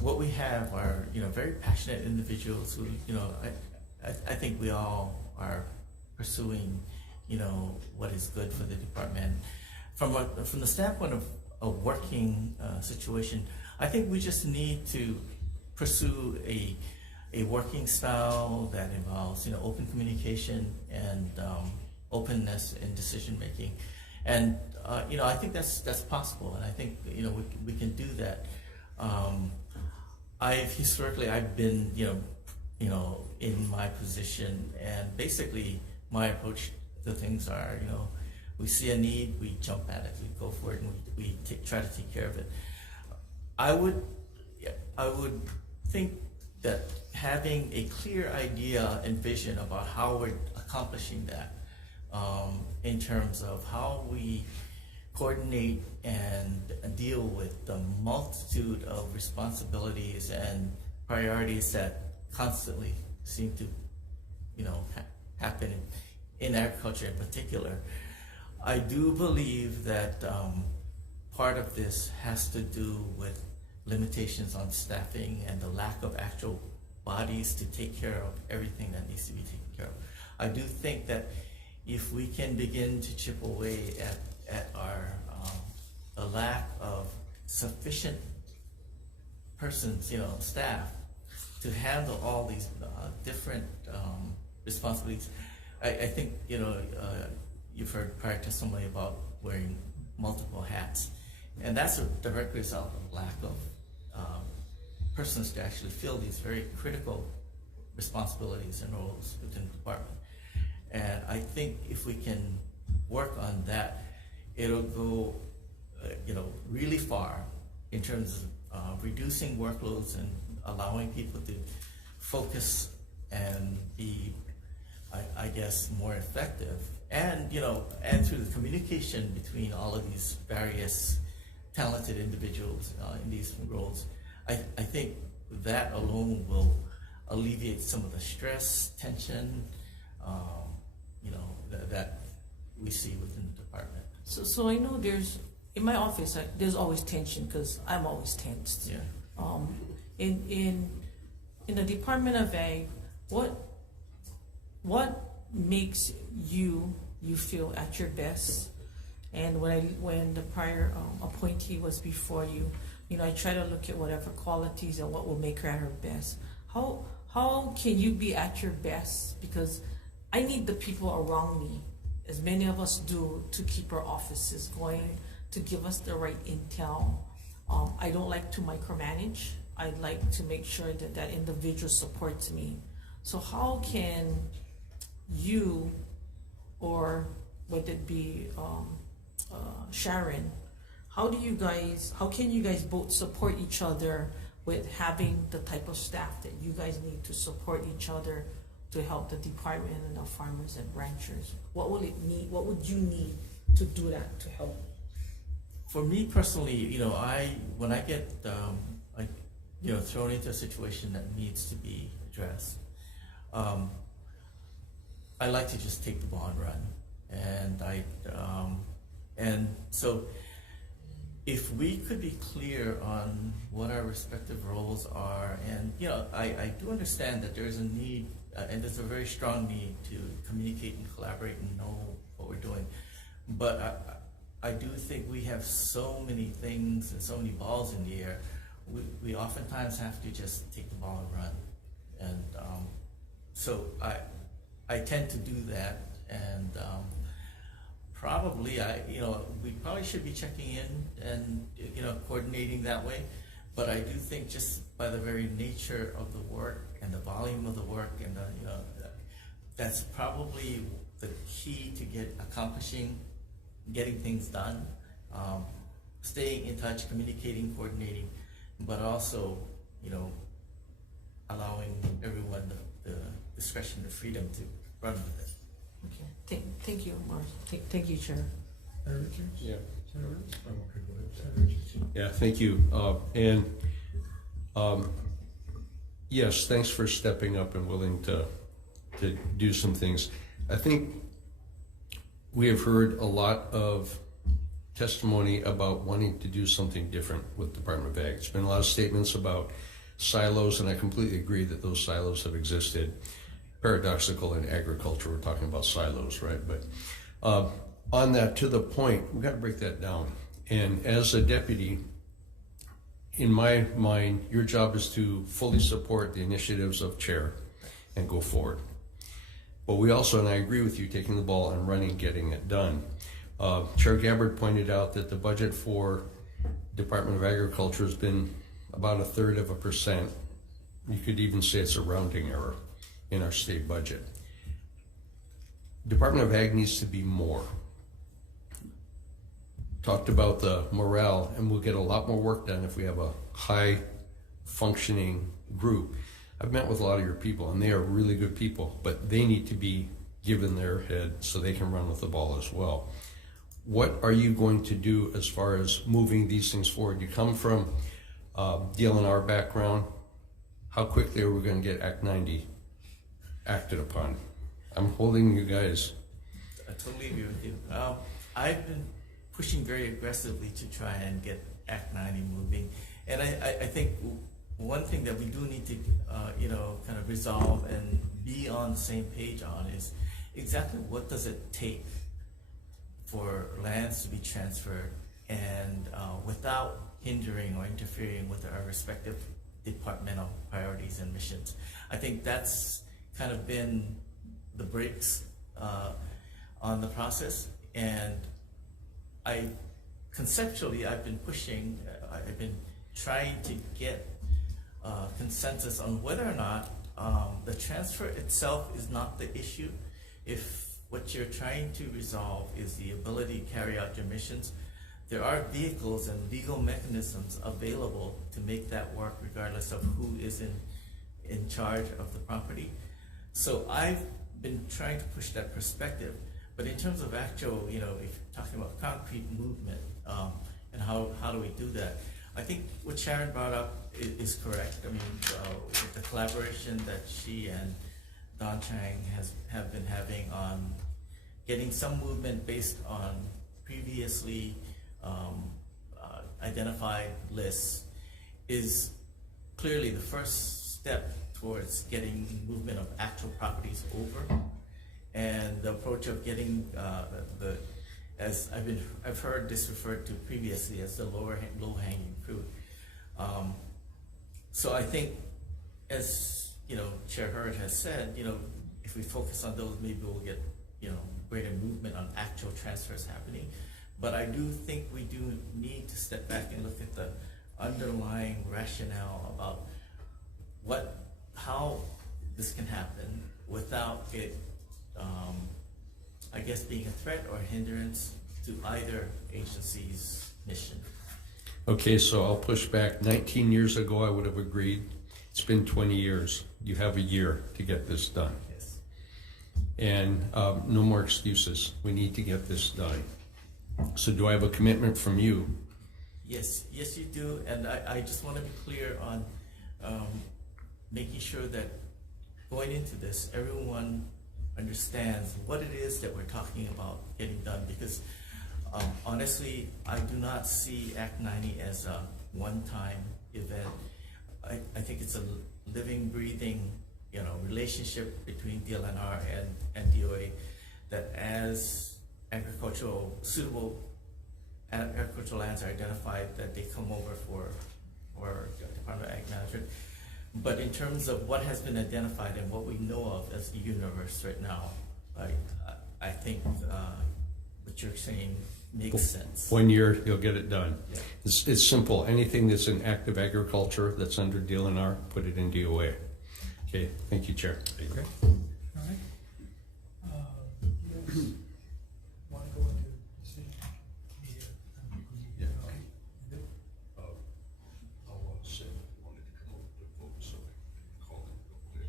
what we have are, very passionate individuals who, I think we all are pursuing, what is good for the department. From the standpoint of a working situation, I think we just need to pursue a working style that involves open communication and openness in decision making, and I think that's possible, and I think we can do that. I've been in my position, and basically my approach to things are we see a need, we jump at it, we go for it, and we try to take care of it. I would think that having a clear idea and vision about how we're accomplishing that, in terms of how we coordinate and deal with the multitude of responsibilities and priorities that constantly seem to happen in agriculture in particular. I do believe that part of this has to do with limitations on staffing and the lack of actual bodies to take care of everything that needs to be taken care of. I do think that if we can begin to chip away at our the lack of sufficient persons, staff, to handle all these different responsibilities. I think you've heard prior testimony about wearing multiple hats, and that's a direct result of lack of persons to actually fill these very critical responsibilities and roles within the department. And I think if we can work on that, it'll go really far in terms of reducing workloads and allowing people to focus and be, I guess, more effective. And and through the communication between all of these various talented individuals in these roles, I think that alone will alleviate some of the stress, tension, that we see within the department. So I know in my office, there's always tension because I'm always tensed. Yeah. In the Department of Ag, what makes you feel at your best? And when the prior appointee was before you, I try to look at whatever qualities and what will make her at her best. How can you be at your best? Because I need the people around me, as many of us do, to keep our offices going, to give us the right intel. I don't like to micromanage. I'd like to make sure that that individual supports me. So how can you, or would it be Sharon, how can you guys both support each other with having the type of staff that you guys need to support each other to help the department and the farmers and ranchers? What will it need? What would you need to do that to help? For me personally, when I get thrown into a situation that needs to be addressed, I like to just take the ball and run, and so if we could be clear on what our respective roles are, and I do understand that there's a need, and there's a very strong need to communicate and collaborate and know what we're doing, but I do think we have so many things and so many balls in the air. We oftentimes have to just take the ball and run, and so I tend to do that, and probably we probably should be checking in and coordinating that way, but I do think just by the very nature of the work and the volume of the work and that's probably the key to getting things done, staying in touch, communicating, coordinating, but also allowing everyone the discretion, the freedom to run with it. Okay. Thank you, Mark. Thank you, Chair. Richards? Yeah. Senator Richards? Yeah, thank you. Yes, thanks for stepping up and willing to do some things. I think we have heard a lot of testimony about wanting to do something different with Department of Ag. It's been a lot of statements about silos, and I completely agree that those silos have existed. paradoxical in agriculture. We're talking about silos, right? But on that, to the point, we've got to break that down. And as a deputy, in my mind, your job is to fully support the initiatives of chair and go forward. But we also, and I agree with you, taking the ball and running, getting it done. Chair Gabbard pointed out that the budget for Department of Agriculture has been about 1/3%. You could even say it's a rounding error in our state budget. Department of Ag needs to be more. Talked about the morale, and we'll get a lot more work done if we have a high functioning group. I've met with a lot of your people, and they are really good people, but they need to be given their head so they can run with the ball as well. What are you going to do as far as moving these things forward? You come from DLNR background. How quickly are we going to get Act 90 acted upon? I'm holding you guys. I totally agree with you. I've been pushing very aggressively to try and get Act 90 moving. And I think one thing that we do need to, kind of resolve and be on the same page on is exactly what does it take for lands to be transferred and without hindering or interfering with our respective departmental priorities and missions. I think that's kind of been the brakes on the process, and conceptually I've been pushing, I've been trying to get consensus on whether or not the transfer itself is not the issue. If what you're trying to resolve is the ability to carry out your missions, there are vehicles and legal mechanisms available to make that work regardless of who is in charge of the property. So I've been trying to push that perspective. But in terms of actual, if you're talking about concrete movement and how do we do that, I think what Sharon brought up is correct. I mean, with the collaboration that she and Don Chang have been having on getting some movement based on previously identified lists is clearly the first step towards getting movement of actual properties over. And the approach of getting as I've heard this referred to previously as the low-hanging fruit. So I think, as Chair Hurd has said, if we focus on those, maybe we'll get greater movement on actual transfers happening. But I do think we do need to step back and look at the underlying rationale about how this can happen without it, I guess, being a threat or a hindrance to either agency's mission. Okay, so I'll push back. 19 years ago, I would have agreed. It's been 20 years. You have a year to get this done. Yes. And no more excuses. We need to get this done. So do I have a commitment from you? Yes, you do. And I just want to be clear on making sure that going into this, everyone understands what it is that we're talking about getting done, because honestly, I do not see Act 90 as a one-time event. I think it's a living, breathing, relationship between DLNR and DOA, that as suitable agricultural lands are identified, that they come over for Department of Ag Management. But in terms of what has been identified and what we know of as the universe right now, I think what you're saying makes sense. 1 year, you'll get it done. Yeah. It's simple. Anything that's in active agriculture that's under DLNR, put it in DOA. Okay, thank you, Chair. Okay. All right. Want to go into decision? Yeah. Okay. Good. I'll say I wanted to come over to the vote, so I can call it real quick.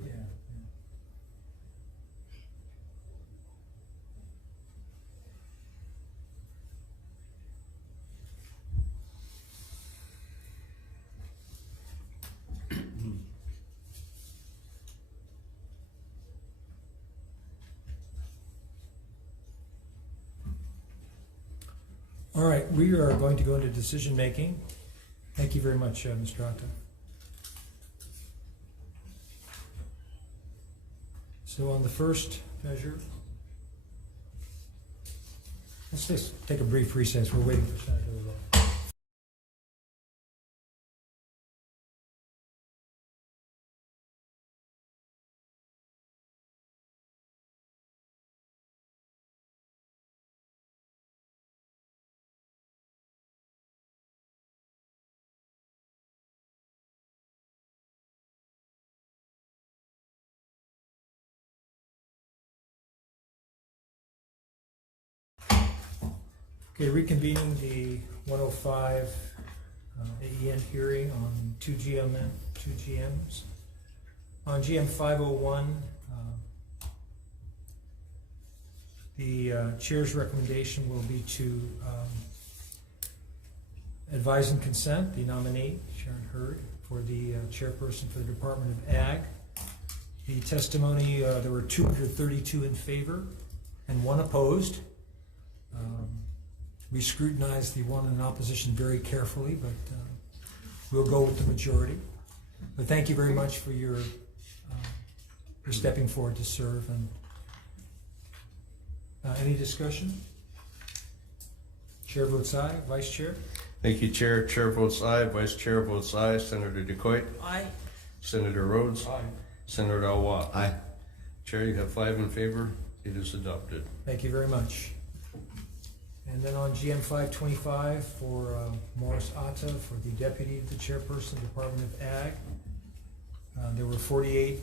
Yeah. All right, we are going to go into decision making. Thank you very much, Mr. Atta. So on the first measure, let's just take a brief recess. We're waiting for Senator Lowe. Okay, reconvening the 105 AEN hearing on two GMs. On GM 501, the chair's recommendation will be to advise and consent the nominee, Sharon Hurd, for the chairperson for the Department of Ag. The testimony, there were 232 in favor and 1 opposed. We scrutinized the one in opposition very carefully, but we'll go with the majority. But thank you very much for your stepping forward to serve. And any discussion? Chair votes aye. Vice Chair? Thank you, Chair. Chair votes aye. Vice Chair votes aye. Senator DeCoit? Aye. Senator Rhodes? Aye. Senator Awa? Aye. Chair, you have 5 in favor. It is adopted. Thank you very much. And then on GM 525 for Morris Atta for the Deputy to the Chairperson, Department of Ag. There were 48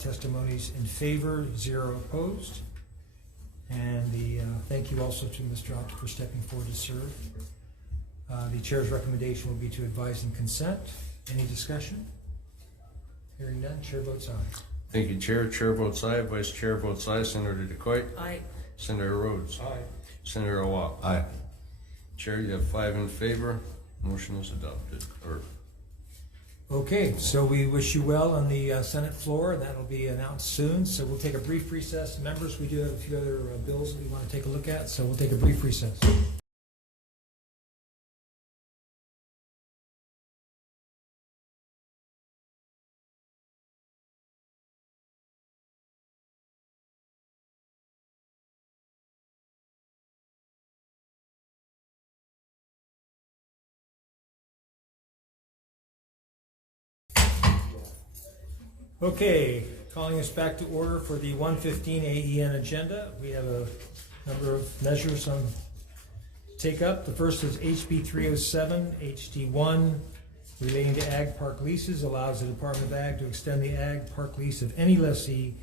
testimonies in favor, 0 opposed. And thank you also to Mr. Atta for stepping forward to serve. The Chair's recommendation will be to advise and consent. Any discussion? Hearing none, Chair votes aye. Thank you, Chair. Chair votes aye. Vice Chair votes aye. Senator DeCoit? Aye. Senator Rhodes? Aye. Senator Awa? Aye. Chair, you have 5 in favor. Motion is adopted. Okay, so we wish you well on the Senate floor. That'll be announced soon. So we'll take a brief recess. Members, we do have a few other bills that we want to take a look at. So we'll take a brief recess. Okay, calling us back to order for the 115 AEN agenda. We have a number of measures on take up. The first is HB 307, HD1, relating to ag park leases, allows the Department of Ag to extend the ag park lease of any lessee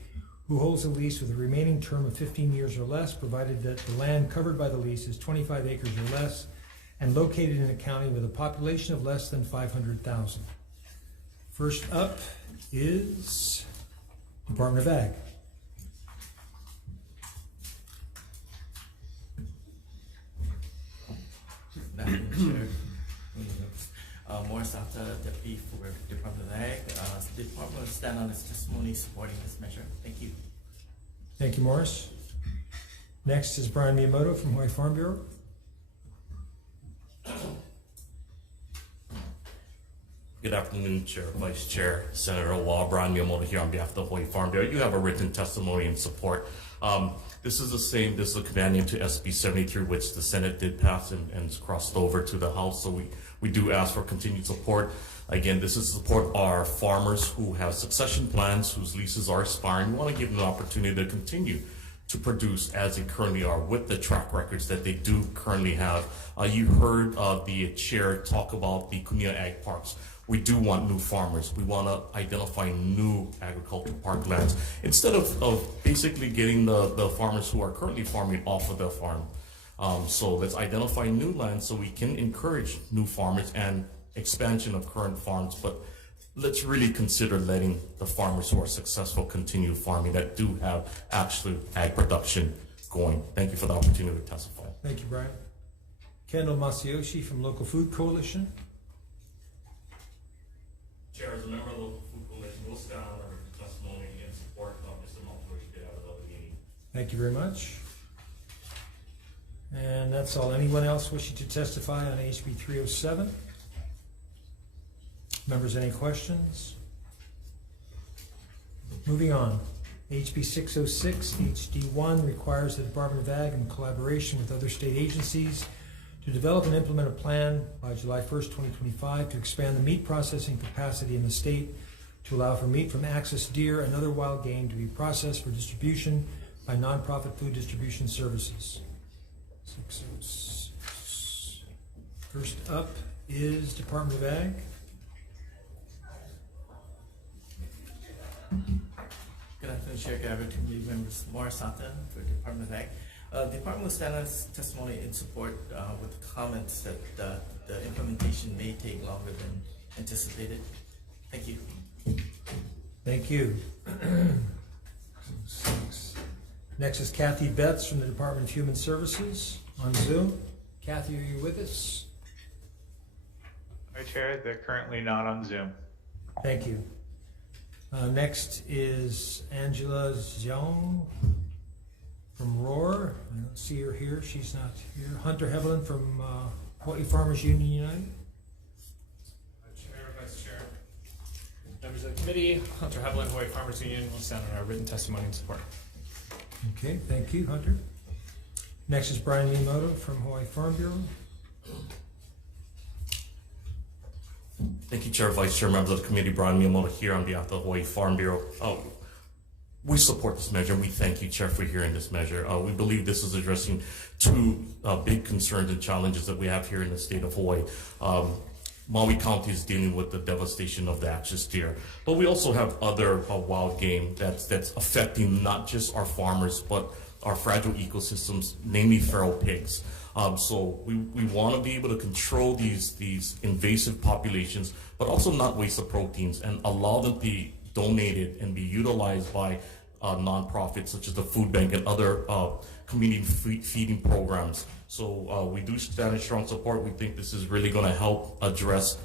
who holds a lease with a remaining term of 15 years or less, provided that the land covered by the lease is 25 acres or less and located in a county with a population of less than 500,000. First up is Department of Ag. Morris Atta, Deputy for Department of Ag. The Department will stand on its testimony supporting this measure. Thank you. Thank you, Morris. Next is Brian Miyamoto from Hawaii Farm Bureau. Good afternoon, Chair, Vice Chair, Senator Law, Brian Miyamoto here on behalf of the Hawaii Farm Bureau. You have a written testimony in support. This is a companion to SB 73, which the Senate did pass and crossed over to the House. So we do ask for continued support. Again, this is to support our farmers who have succession plans, whose leases are expiring. We want to give them an opportunity to continue to produce as they currently are with the track records that they do currently have. You heard the chair talk about the Kunia Ag Parks. We do want new farmers. We want to identify new agricultural parklands instead of basically getting the farmers who are currently farming off of the farm. So let's identify new land so we can encourage new farmers and expansion of current farms, but let's really consider letting the farmers who are successful continue farming that do have actual ag production going. Thank you for the opportunity to testify. Thank you, Brian. Kendall Masayoshi from Local Food Coalition. Chair, as a member of the Local Food Coalition, we'll stand on our testimony in support of Mr. Maltouche did out of the other meeting. Thank you very much. And that's all. Anyone else wishing to testify on HB 307? Members, any questions? Moving on. HB 606 HD1 requires the Department of Ag, in collaboration with other state agencies, to develop and implement a plan by July 1st, 2025 to expand the meat processing capacity in the state to allow for meat from axis deer and other wild game to be processed for distribution by nonprofit food distribution services. 606. First up is Department of Ag. Good afternoon, Chair Gabbard, committee members. Morris Santa for Department of Ag. The department will stand on its testimony in support with comments that the implementation may take longer than anticipated. Thank you. Thank you. Next is Kathy Betts from the Department of Human Services on Zoom. Kathy, are you with us? Hi, Chair. They're currently not on Zoom. Thank you. Next is Angela Zhang from Roar. I don't see her here. She's not here. Hunter Hevelin from Hawai'i Farmers Union United. Chair, Vice Chair, members of the committee, Hunter Hevelin, Hawai'i Farmers Union, will stand on our written testimony and support. Okay, thank you, Hunter. Next is Brian Miyamoto from Hawaii Farm Bureau. Thank you, Chair, Vice Chair, members of the committee. Brian Miyamoto here on behalf of the Hawaii Farm Bureau. We support this measure. We thank you, Chair, for hearing this measure. We believe this is addressing two big concerns and challenges that we have here in the state of Hawaii. Maui County is dealing with the devastation of the axis deer, but we also have other wild game that's affecting not just our farmers, but our fragile ecosystems, namely feral pigs. So we want to be able to control these invasive populations, but also not waste the proteins and allow them to be donated and be utilized by nonprofits such as the food bank and other community feeding programs. So we do stand in strong support. We think this is really going to help address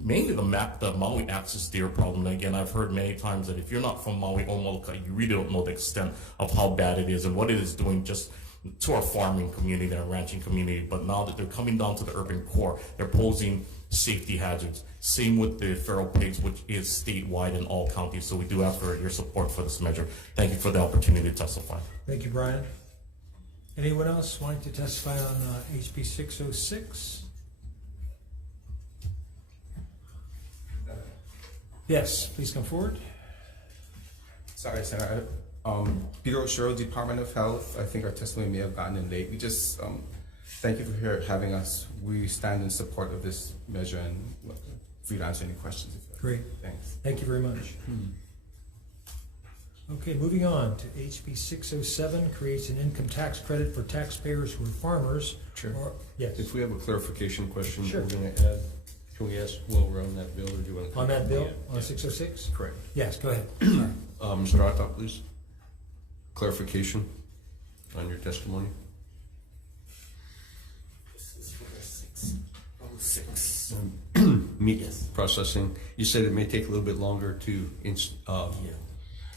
mainly the Maui axis deer problem. And again, I've heard many times that if you're not from Maui or Molokai, you really don't know the extent of how bad it is and what it is doing just to our farming community and our ranching community. But now that they're coming down to the urban core, they're posing safety hazards. Same with the feral pigs, which is statewide in all counties. So we do ask for your support for this measure. Thank you for the opportunity to testify. Thank you, Brian. Anyone else wanting to testify on HB 606? Yes, please come forward. Sorry, Senator. Peter Oshiro, Department of Health. I think our testimony may have gotten in late. We just thank you for having us. We stand in support of this measure and for you to answer any questions. Great. Thanks. Thank you very much. Okay, moving on to HB 607, creates an income tax credit for taxpayers who are farmers. Sure. Yes. If we have a clarification question, Sure. we're going to add. Can we ask while we're on that bill, or do you want to? On that bill, on 606? Correct. Yes, go ahead. Mr. Ata, please. Clarification on your testimony. This is for 606. Meat Yes. processing. You said it may take a little bit longer to. Yeah.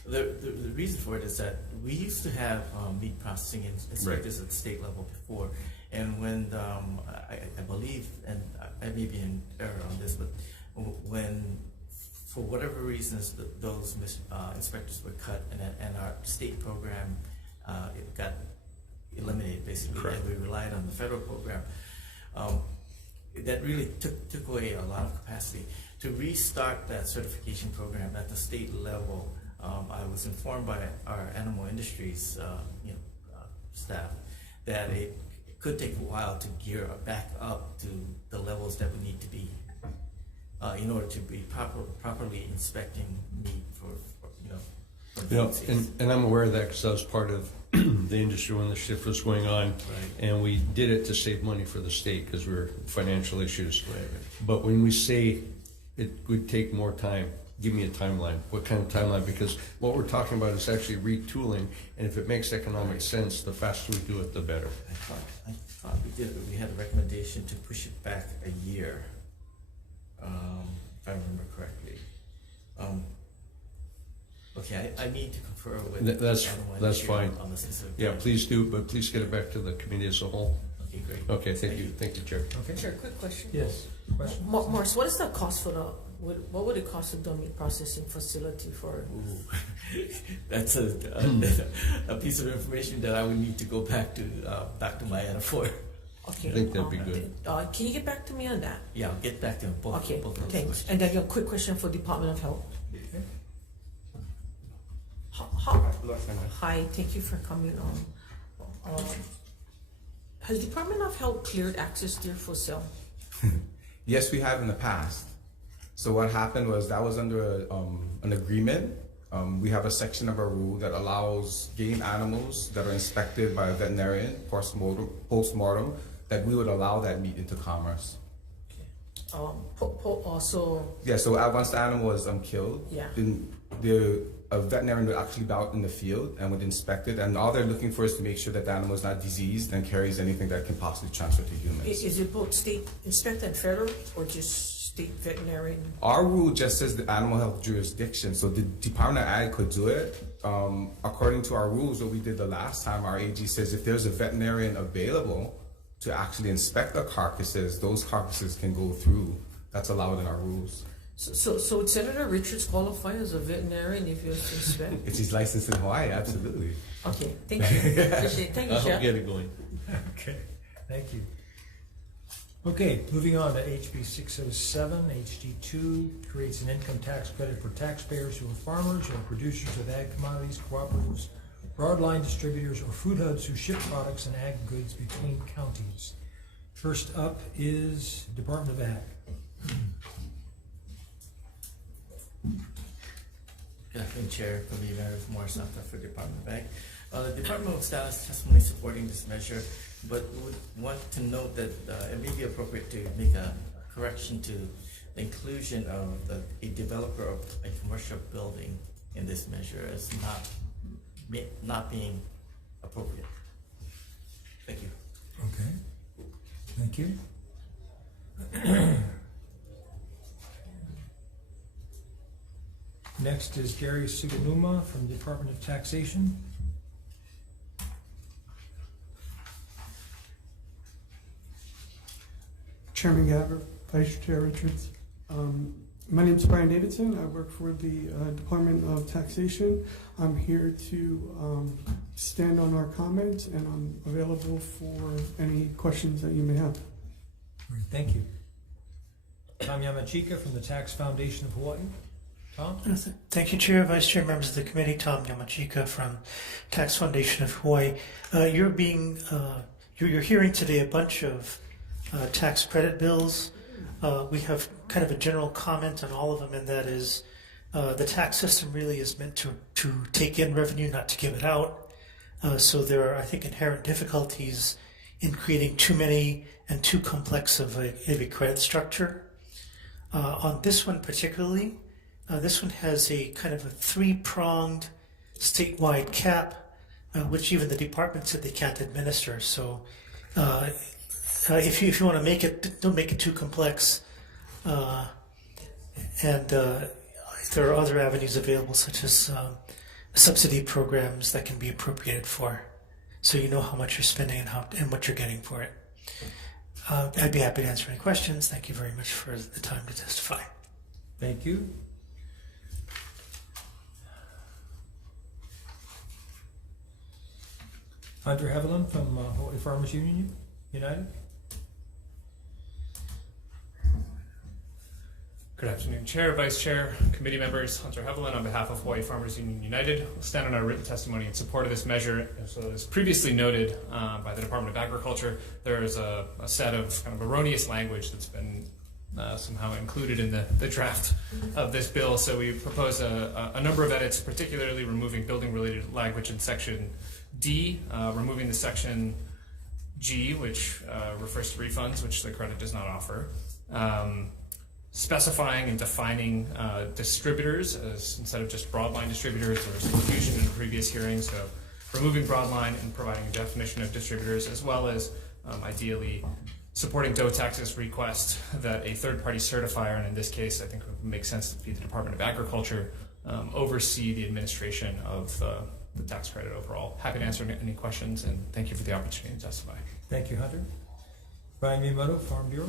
The reason for it is that we used to have meat processing inspectors at the state level before, and when I believe, and I may be in error on this, but when for whatever reasons those inspectors were cut and our state program it got eliminated basically, Correct. and we relied on the federal program. That really took away a lot of capacity. To restart that certification program at the state level, I was informed by our animal industries staff that it could take a while to gear back up to the levels that we need to be in order to be properly inspecting meat for and I'm aware of that because I was part of the industry when the shift was going on, right. and we did it to save money for the state because we were financial issues. Right. But when we say it would take more time, give me a timeline. What kind of timeline? Because what we're talking about is actually retooling, and if it makes economic sense, the faster we do it, the better. I thought we did, but we had a recommendation to push it back a year, if I remember correctly. Okay, I need to confer with That's anyone fine. on the specific. Yeah, please do, but please get it back to the committee as a whole. Okay, great. Okay, thank you, Chair. Okay. Chair, quick question. Yes. questions? Morris, what is the cost for what would it cost to do a meat processing facility for? That's a piece of information that I would need to go back to Dr. Mayana for. Okay. I think that'd be good. Can you get back to me on that? Yeah, I'll get back to him. Both Okay, those thanks. questions. And then a quick question for Department of Health. Okay. Hi, thank you for coming on. Has Department of Health cleared access there for sale? Yes, we have in the past. So what happened was that was under an agreement. We have a section of our rule that allows game animals that are inspected by a veterinarian post-mortem that we would allow that meat into commerce. Also. Yeah, so once the animal was killed, Yeah. then a veterinarian would actually be out in the field and would inspect it, and all they're looking for is to make sure that the animal is not diseased and carries anything that can possibly transfer to humans. Is it both state inspector and federal, or just state veterinarian? Our rule just says the animal health jurisdiction, so the Department of Ag could do it. According to our rules, what we did the last time, our AG says if there's a veterinarian available to actually inspect the carcasses, those carcasses can go through. That's allowed in our rules. So would Senator Richards qualify as a veterinarian if he was to inspect? If he's licensed in Hawaii, absolutely. Okay, thank you. Appreciate it. Thank you, Chef. Get it going. Okay, thank you. Okay, moving on to HB 607, HD2, creates an income tax credit for taxpayers who are farmers or producers of ag commodities, cooperatives, broadline distributors, or food hubs who ship products and ag goods between counties. First up is Department of Ag. Good afternoon, Chair, Committee Members, Morris Santa for Department of Ag. The Department of Staff is testimony supporting this measure, but would want to note that it may be appropriate to make a correction to the inclusion of a developer of a commercial building in this measure as not being appropriate. Thank you. Okay, thank you. Next is Gary Suganuma from the Department of Taxation. Chairman Gabbard, Vice Chair Richards. My name is Brian Davidson. I work for the Department of Taxation. I'm here to stand on our comments, and I'm available for any questions that you may have. Great, thank you. Tom Yamachika from the Tax Foundation of Hawaii. Tom? Thank you, Chair, Vice Chair, members of the committee. Tom Yamachika from Tax Foundation of Hawaii. You're hearing today a bunch of tax credit bills. We have kind of a general comment on all of them, and that is the tax system really is meant to take in revenue, not to give it out. So there are, I think, inherent difficulties in creating too many and too complex of a credit structure. On this one particularly, this one has a kind of a three-pronged statewide cap, which even the department said they can't administer. So if you want to make it, don't make it too complex. And there are other avenues available, such as subsidy programs that can be appropriated for, so you know how much you're spending and what you're getting for it. I'd be happy to answer any questions. Thank you very much for the time to testify. Thank you. Hunter Heveland from Hawaii Farmers Union United. Good afternoon, Chair, Vice Chair, committee members. Hunter Heveland on behalf of Hawaii Farmers Union United. We'll stand on our written testimony in support of this measure. So as previously noted by the Department of Agriculture, there is a set of kind of erroneous language that's been somehow included in the draft of this bill. So we propose a number of edits, particularly removing building-related language in Section D, removing the Section G, which refers to refunds, which the credit does not offer. Specifying and defining distributors as instead of just broadline distributors. There was confusion in the previous hearing, so removing broadline and providing a definition of distributors, as well as ideally supporting DOTAX's request that a third-party certifier, and in this case I think it would make sense to be the Department of Agriculture, oversee the administration of the tax credit overall. Happy to answer any questions, and thank you for the opportunity to testify. Thank you, Hunter. Brian Miyamoto, Farm Bureau.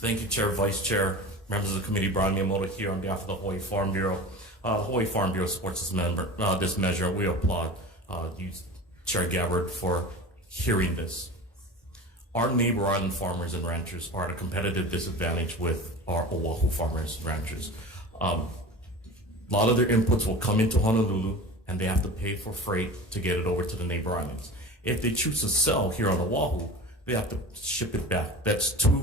Thank you, Chair, Vice Chair, members of the committee. Brian Miyamoto here on behalf of the Hawaii Farm Bureau. The Hawaii Farm Bureau supports this measure. We applaud you, Chair Gabbard, for hearing this. Our neighbor island farmers and ranchers are at a competitive disadvantage with our Oahu farmers and ranchers. A lot of their inputs will come into Honolulu, and they have to pay for freight to get it over to the neighbor islands. If they choose to sell here on Oahu, they have to ship it back. That's two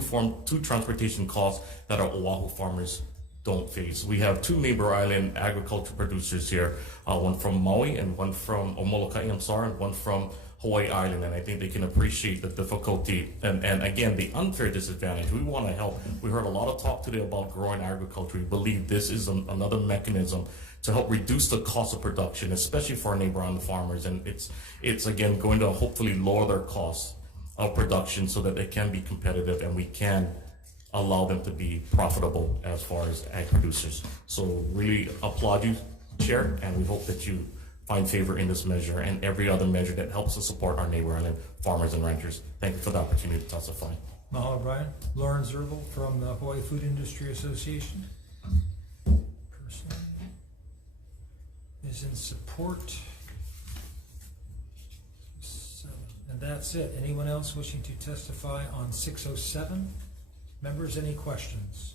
transportation costs that our Oahu farmers don't face. We have two neighbor island agriculture producers here, one from Maui and one from Molokai, and one from Hawaii Island, and I think they can appreciate the difficulty and again, the unfair disadvantage. We want to help. We heard a lot of talk today about growing agriculture. We believe this is another mechanism to help reduce the cost of production, especially for our neighbor island farmers, and it's again going to hopefully lower their costs of production so that they can be competitive and we can allow them to be profitable as far as ag producers. So really applaud you, Chair, and we hope that you find favor in this measure and every other measure that helps to support our neighbor island farmers and ranchers. Thank you for the opportunity to testify. Mahalo, Brian. Lauren Zerbel from the Hawaii Food Industry Association. Person is in support. And that's it. Anyone else wishing to testify on 607? Members, any questions?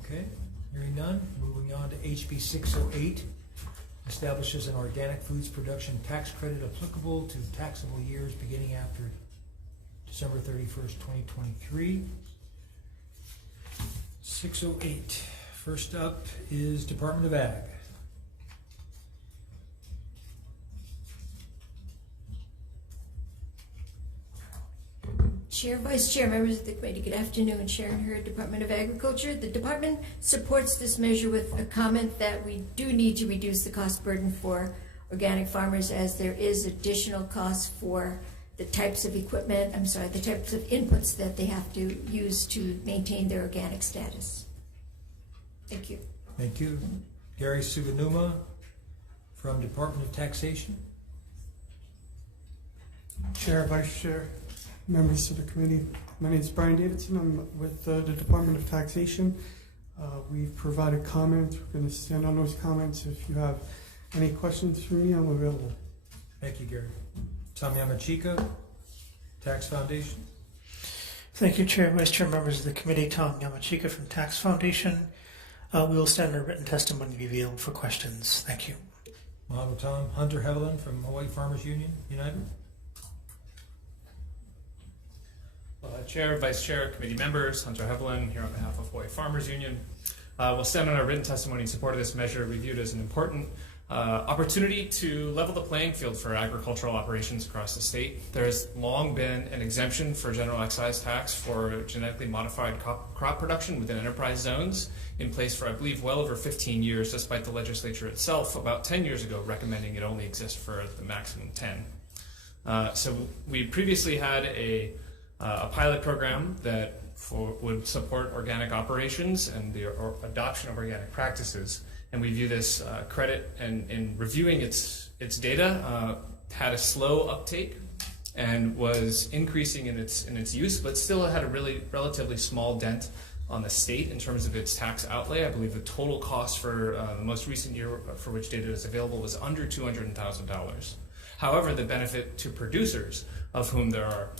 Okay, hearing none. Moving on to HB 608. Establishes an organic foods production tax credit applicable to taxable years beginning after December 31st, 2023. 608. First up is Department of Ag. Chair, Vice Chair, members of the committee, good afternoon. Sharon Hurd, Department of Agriculture. The department supports this measure with a comment that we do need to reduce the cost burden for organic farmers as there is additional costs for the types of equipment, the types of inputs that they have to use to maintain their organic status. Thank you. Thank you. Gary Suganuma from Department of Taxation. Chair, Vice Chair, members of the committee, my name is Brian Davidson. I'm with the Department of Taxation. We've provided comments. We're going to stand on those comments. If you have any questions for me, I'm available. Thank you, Gary. Tom Yamachika, Tax Foundation. Thank you, Chair, Vice Chair, members of the committee. Tom Yamachika from Tax Foundation. We will stand in a written testimony to be available for questions. Thank you. Mahalo, Tom. Hunter Hevelin from Hawaii Farmers Union United. Chair, Vice Chair, committee members, Hunter Hevelin here on behalf of Hawaii Farmers Union. We'll stand on our written testimony in support of this measure. We view it as an important opportunity to level the playing field for agricultural operations across the state. There has long been an exemption for general excise tax for genetically modified crop production within enterprise zones in place for, I believe, well over 15 years, despite the legislature itself about 10 years ago recommending it only exist for the maximum 10. So we previously had a pilot program that would support organic operations and the adoption of organic practices. And we view this credit and in reviewing its data had a slow uptake and was increasing in its use, but still had a relatively small dent on the state in terms of its tax outlay. I believe the total cost for the most recent year for which data is available was under $200,000. However, the benefit to producers, of whom there are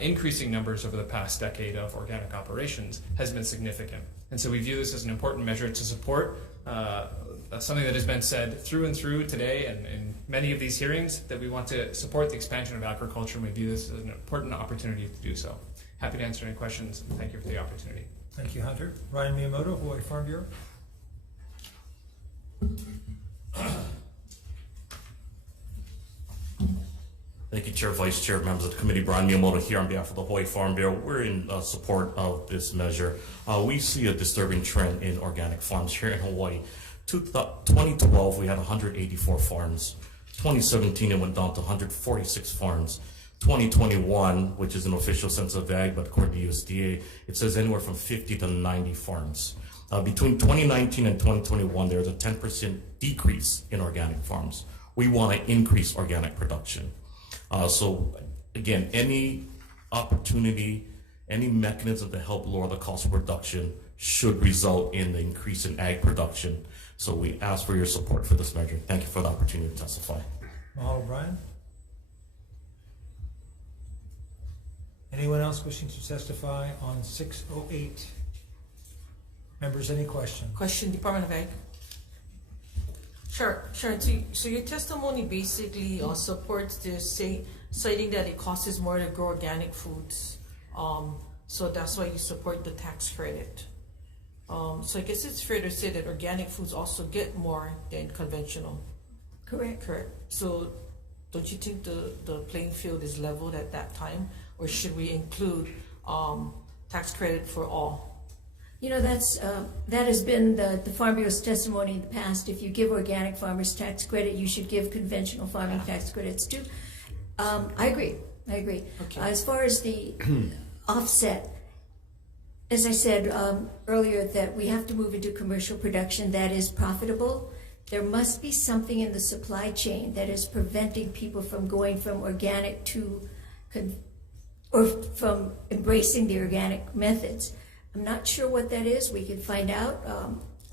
increasing numbers over the past decade of organic operations, has been significant. And so we view this as an important measure to support something that has been said through and through today and in many of these hearings, that we want to support the expansion of agriculture, and we view this as an important opportunity to do so. Happy to answer any questions, and thank you for the opportunity. Thank you, Hunter. Ryan Miyamoto, Hawaii Farm Bureau. Thank you, Chair, Vice Chair, members of the committee. Brian Miyamoto here on behalf of the Hawaii Farm Bureau. We're in support of this measure. We see a disturbing trend in organic farms here in Hawaii. 2012, we had 184 farms. 2017, it went down to 146 farms. 2021, which is an official census of ag, but according to USDA, it says anywhere from 50 to 90 farms. Between 2019 and 2021, there's a 10% decrease in organic farms. We want to increase organic production. So again, any opportunity, any mechanism to help lower the cost of production should result in the increase in ag production. So we ask for your support for this measure. Thank you for the opportunity to testify. Mahalo, Brian. Anyone else wishing to testify on 608? Members, any question? Question, Department of Ag. Sure. So your testimony basically supports this, citing that it costs more to grow organic foods. So that's why you support the tax credit. So I guess it's fair to say that organic foods also get more than conventional. Correct. So don't you think the playing field is leveled at that time? Or should we include tax credit for all? You know, that has been the Farm Bureau's testimony in the past. If you give organic farmers tax credit, you should give conventional farming tax credits too. I agree. Okay. As far as the offset, as I said earlier, that we have to move into commercial production that is profitable. There must be something in the supply chain that is preventing people from going from organic to, or from embracing the organic methods. I'm not sure what that is. We can find out.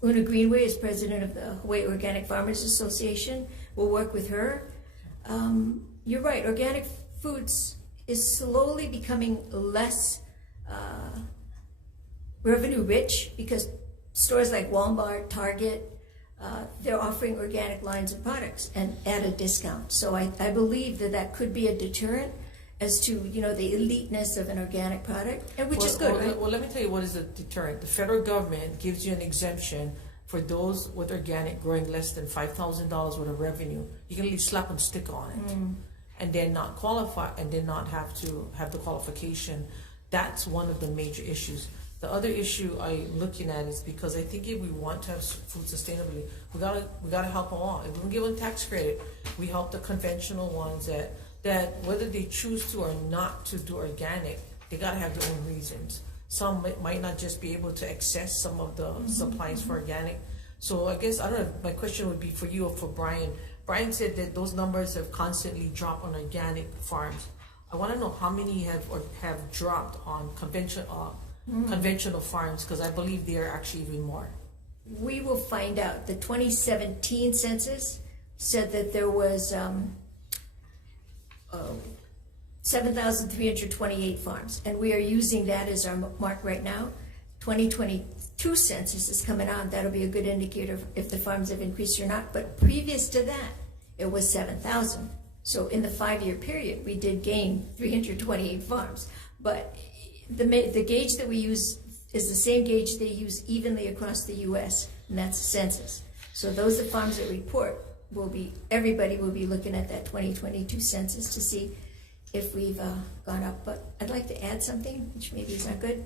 Una Greenway is president of the Hawaii Organic Farmers Association. We'll work with her. You're right. Organic foods is slowly becoming less revenue rich because stores like Walmart, Target, they're offering organic lines of products and at a discount. So I believe that could be a deterrent as to, you know, the eliteness of an organic product, and which is good, right? Well, let me tell you what is a deterrent. The federal government gives you an exemption for those with organic growing less than $5,000 worth of revenue. You can at least slap and stick on it, and then not qualify, and then not have to have the qualification. That's one of the major issues. The other issue I'm looking at is because I think if we want to have food sustainability, we gotta help them all. If we don't give them tax credit, we help the conventional ones that whether they choose to or not to do organic, they gotta have their own reasons. Some might not just be able to access some of the supplies for organic. So I guess, I don't know, my question would be for you or for Brian. Brian said that those numbers have constantly dropped on organic farms. I wanna know how many have dropped on conventional farms, because I believe they are actually even more. We will find out. The 2017 census said that there was 7,328 farms, and we are using that as our mark right now. 2022 census is coming out. That'll be a good indicator if the farms have increased or not. But previous to that, it was 7,000. So in the 5-year period, we did gain 328 farms. But the gauge that we use is the same gauge they use evenly across the U.S., and that's the census. So those are farms that report. Everybody will be looking at that 2022 census to see if we've gone up. But I'd like to add something, which maybe is not good.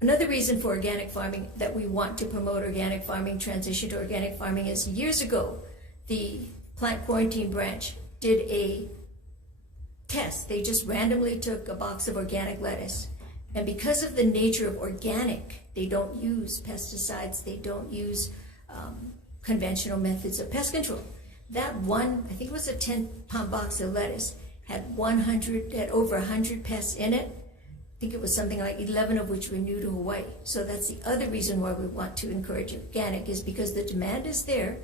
Another reason for organic farming, that we want to promote organic farming, transition to organic farming, is years ago, the plant quarantine branch did a test. They just randomly took a box of organic lettuce. And because of the nature of organic, they don't use pesticides, they don't use conventional methods of pest control. That one, I think it was a 10-pound box of lettuce, had over 100 pests in it. I think it was something like 11 of which were new to Hawaii. So that's the other reason why we want to encourage organic, is because the demand is there.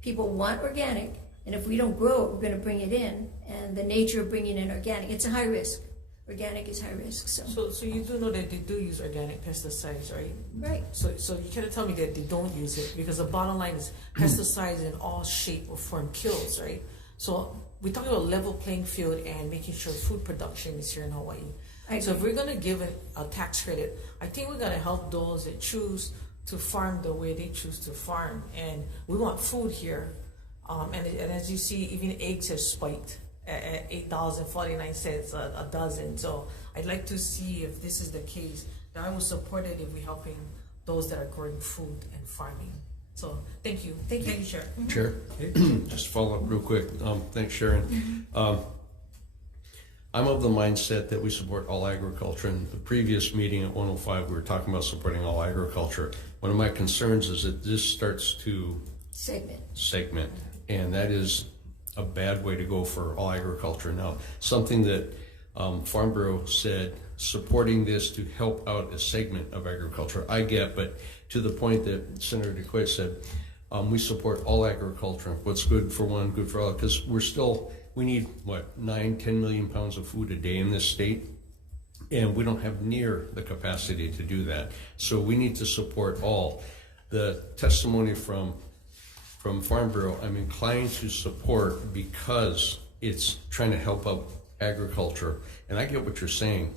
People want organic, and if we don't grow it, we're going to bring it in. And the nature of bringing in organic, it's a high risk. Organic is high risk. So you do know that they do use organic pesticides, right? Right. So you can't tell me that they don't use it, because the bottom line is pesticides in all shape or form kills, right? So we're talking about level playing field and making sure food production is here in Hawaii. So if we're going to give a tax credit, I think we're going to help those that choose to farm the way they choose to farm. And we want food here. And as you see, even eggs have spiked at $8.49 a dozen. So I'd like to see if this is the case. That I will support it if we're helping those that are growing food and farming. So thank you. Thank you, Chair. Chair, just follow up real quick. Thanks, Sharon. I'm of the mindset that we support all agriculture. In the previous meeting at 105, we were talking about supporting all agriculture. One of my concerns is that this starts to segment, and that is a bad way to go for all agriculture. Now, something that Farm Bureau said supporting this to help out a segment of agriculture. I get, but to the point that Senator DeQuay said, we support all agriculture. What's good for one, good for all, because we need, 9-10 million pounds of food a day in this state, and we don't have near the capacity to do that. So we need to support all. The testimony from Farm Bureau, I'm inclined to support because it's trying to help out agriculture. And I get what you're saying,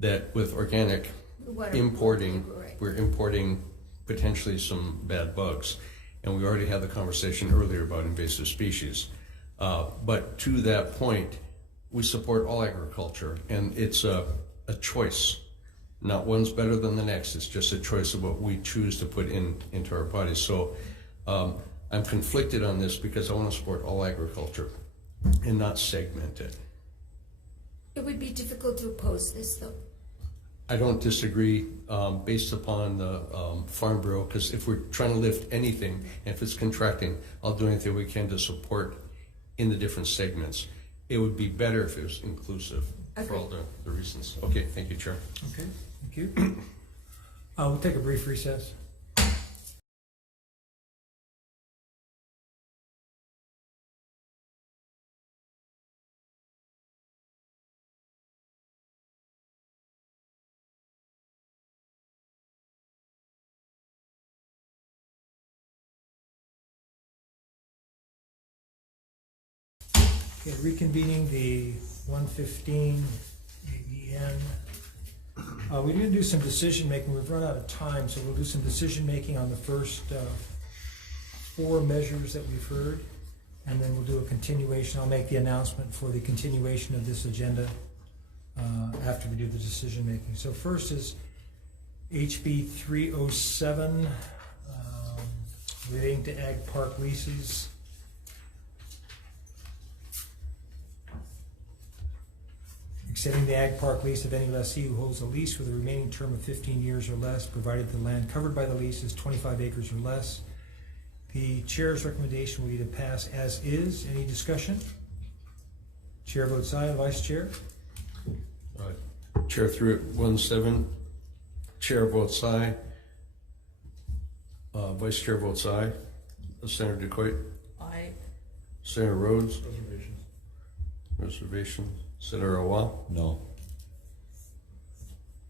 that with organic importing, we're importing potentially some bad bugs. And we already had the conversation earlier about invasive species. But to that point, we support all agriculture, and it's a choice. Not one's better than the next. It's just a choice of what we choose to put into our bodies. So I'm conflicted on this because I want to support all agriculture and not segment it. It would be difficult to oppose this, though. I don't disagree based upon the Farm Bureau, because if we're trying to lift anything, and if it's contracting, I'll do anything we can to support in the different segments. It would be better if it was inclusive for all the reasons. Okay, thank you, Chair. Okay, thank you. We'll take a brief recess. Okay, reconvening the 115 AEN. We're going to do some decision making. We've run out of time, so we'll do some decision making on the first 4 measures that we've heard, and then we'll do a continuation. I'll make the announcement for the continuation of this agenda after we do the decision making. So first is HB 307 relating to ag park leases. Extending the ag park lease of any lessee who holds a lease for the remaining term of 15 years or less, provided the land covered by the lease is 25 acres or less. The chair's recommendation will be to pass as is. Any discussion? Chair votes aye. Vice Chair? Chair 317. Chair votes aye. Vice Chair votes aye. Senator DeQuay? Aye. Senator Rhodes? Reservations. Senator Awa? No.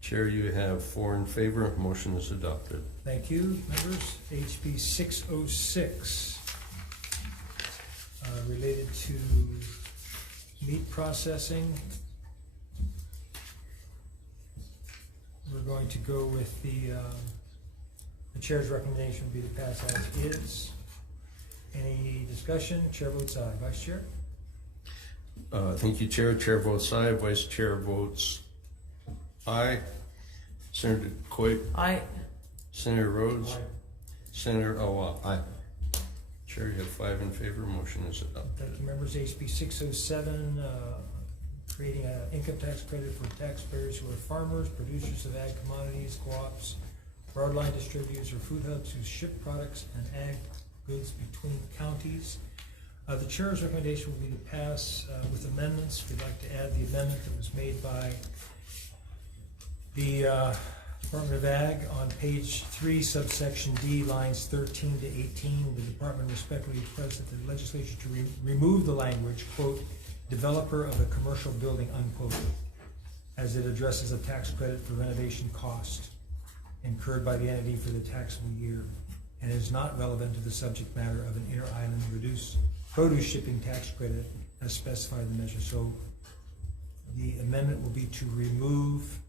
Chair, you have 4 in favor. Motion is adopted. Thank you, members. HB 606 related to meat processing. We're going to go with the chair's recommendation would be to pass as is. Any discussion? Chair votes aye. Vice Chair? Thank you, Chair. Chair votes aye. Vice Chair votes aye. Senator DeQuay? Aye. Senator Rhodes? Aye. Senator Awa? Aye. Chair, you have 5 in favor. Motion is adopted. Thank you, members. HB 607, creating an income tax credit for taxpayers who are farmers, producers of ag commodities, co-ops, broadline distributors, or food hubs who ship products and ag goods between counties. The chair's recommendation will be to pass with amendments. We'd like to add the amendment that was made by the Department of Ag on page 3, subsection D, lines 13 to 18. The department respectfully requests that the legislature to remove the language, quote, developer of a commercial building, unquote, as it addresses a tax credit for renovation cost incurred by the entity for the taxable year and is not relevant to the subject matter of an inter-island reduced produce shipping tax credit as specified in the measure. So the amendment will be to remove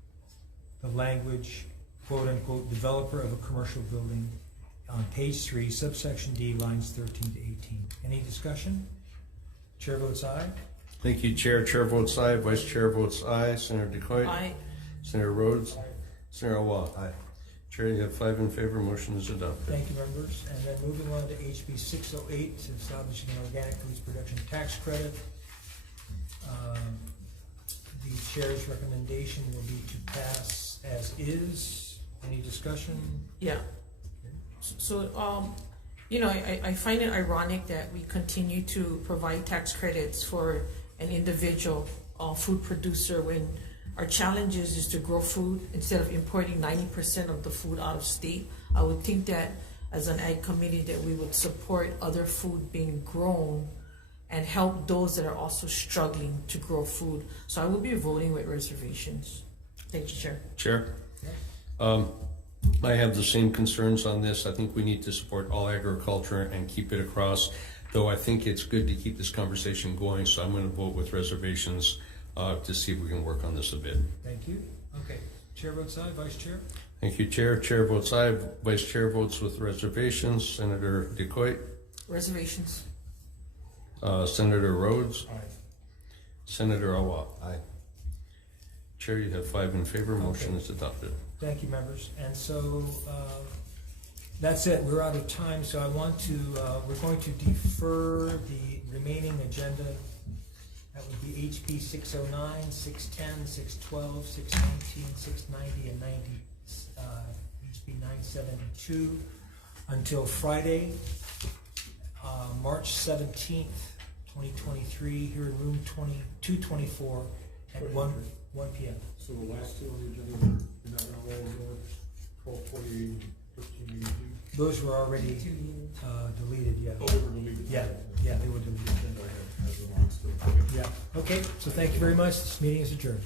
the language, quote unquote, developer of a commercial building on page 3, subsection D, lines 13 to 18. Any discussion? Chair votes aye. Thank you, Chair. Chair votes aye. Vice Chair votes aye. Senator DeQuay? Aye. Senator Rhodes? Aye. Senator Awa? Aye. Chair, you have 5 in favor. Motion is adopted. Thank you, members. And then moving on to HB 608, establishing an organic foods production tax credit. The chair's recommendation will be to pass as is. Any discussion? Yeah. So, you know, I find it ironic that we continue to provide tax credits for an individual food producer when our challenge is to grow food instead of importing 90% of the food out of state. I would think that as an ag committee that we would support other food being grown and help those that are also struggling to grow food. So I will be voting with reservations. Thank you, Chair. Chair? I have the same concerns on this. I think we need to support all agriculture and keep it across, though I think it's good to keep this conversation going, so I'm going to vote with reservations to see if we can work on this a bit. Thank you. Okay. Chair votes aye. Vice Chair? Thank you, Chair. Chair votes aye. Vice Chair votes with reservations. Senator DeCoit? Reservations. Senator Rhodes? Aye. Senator Awa? Aye. Chair, you have 5 in favor. Motion is adopted. Thank you, members. And so that's it. We're out of time. So I want to, we're going to defer the remaining agenda. That would be HB 609, 610, 612, 619, 690, and 90, HB 972 until Friday, March 17th, 2023, here in room 224 at 1 p.m. So the last two on the agenda, you're not gonna roll over 1248, 1382? Those were already deleted, yeah. Oh, they were deleted? Yeah, yeah, they were deleted. Then go ahead, as the last two. Yeah, okay, so thank you very much. This meeting is adjourned.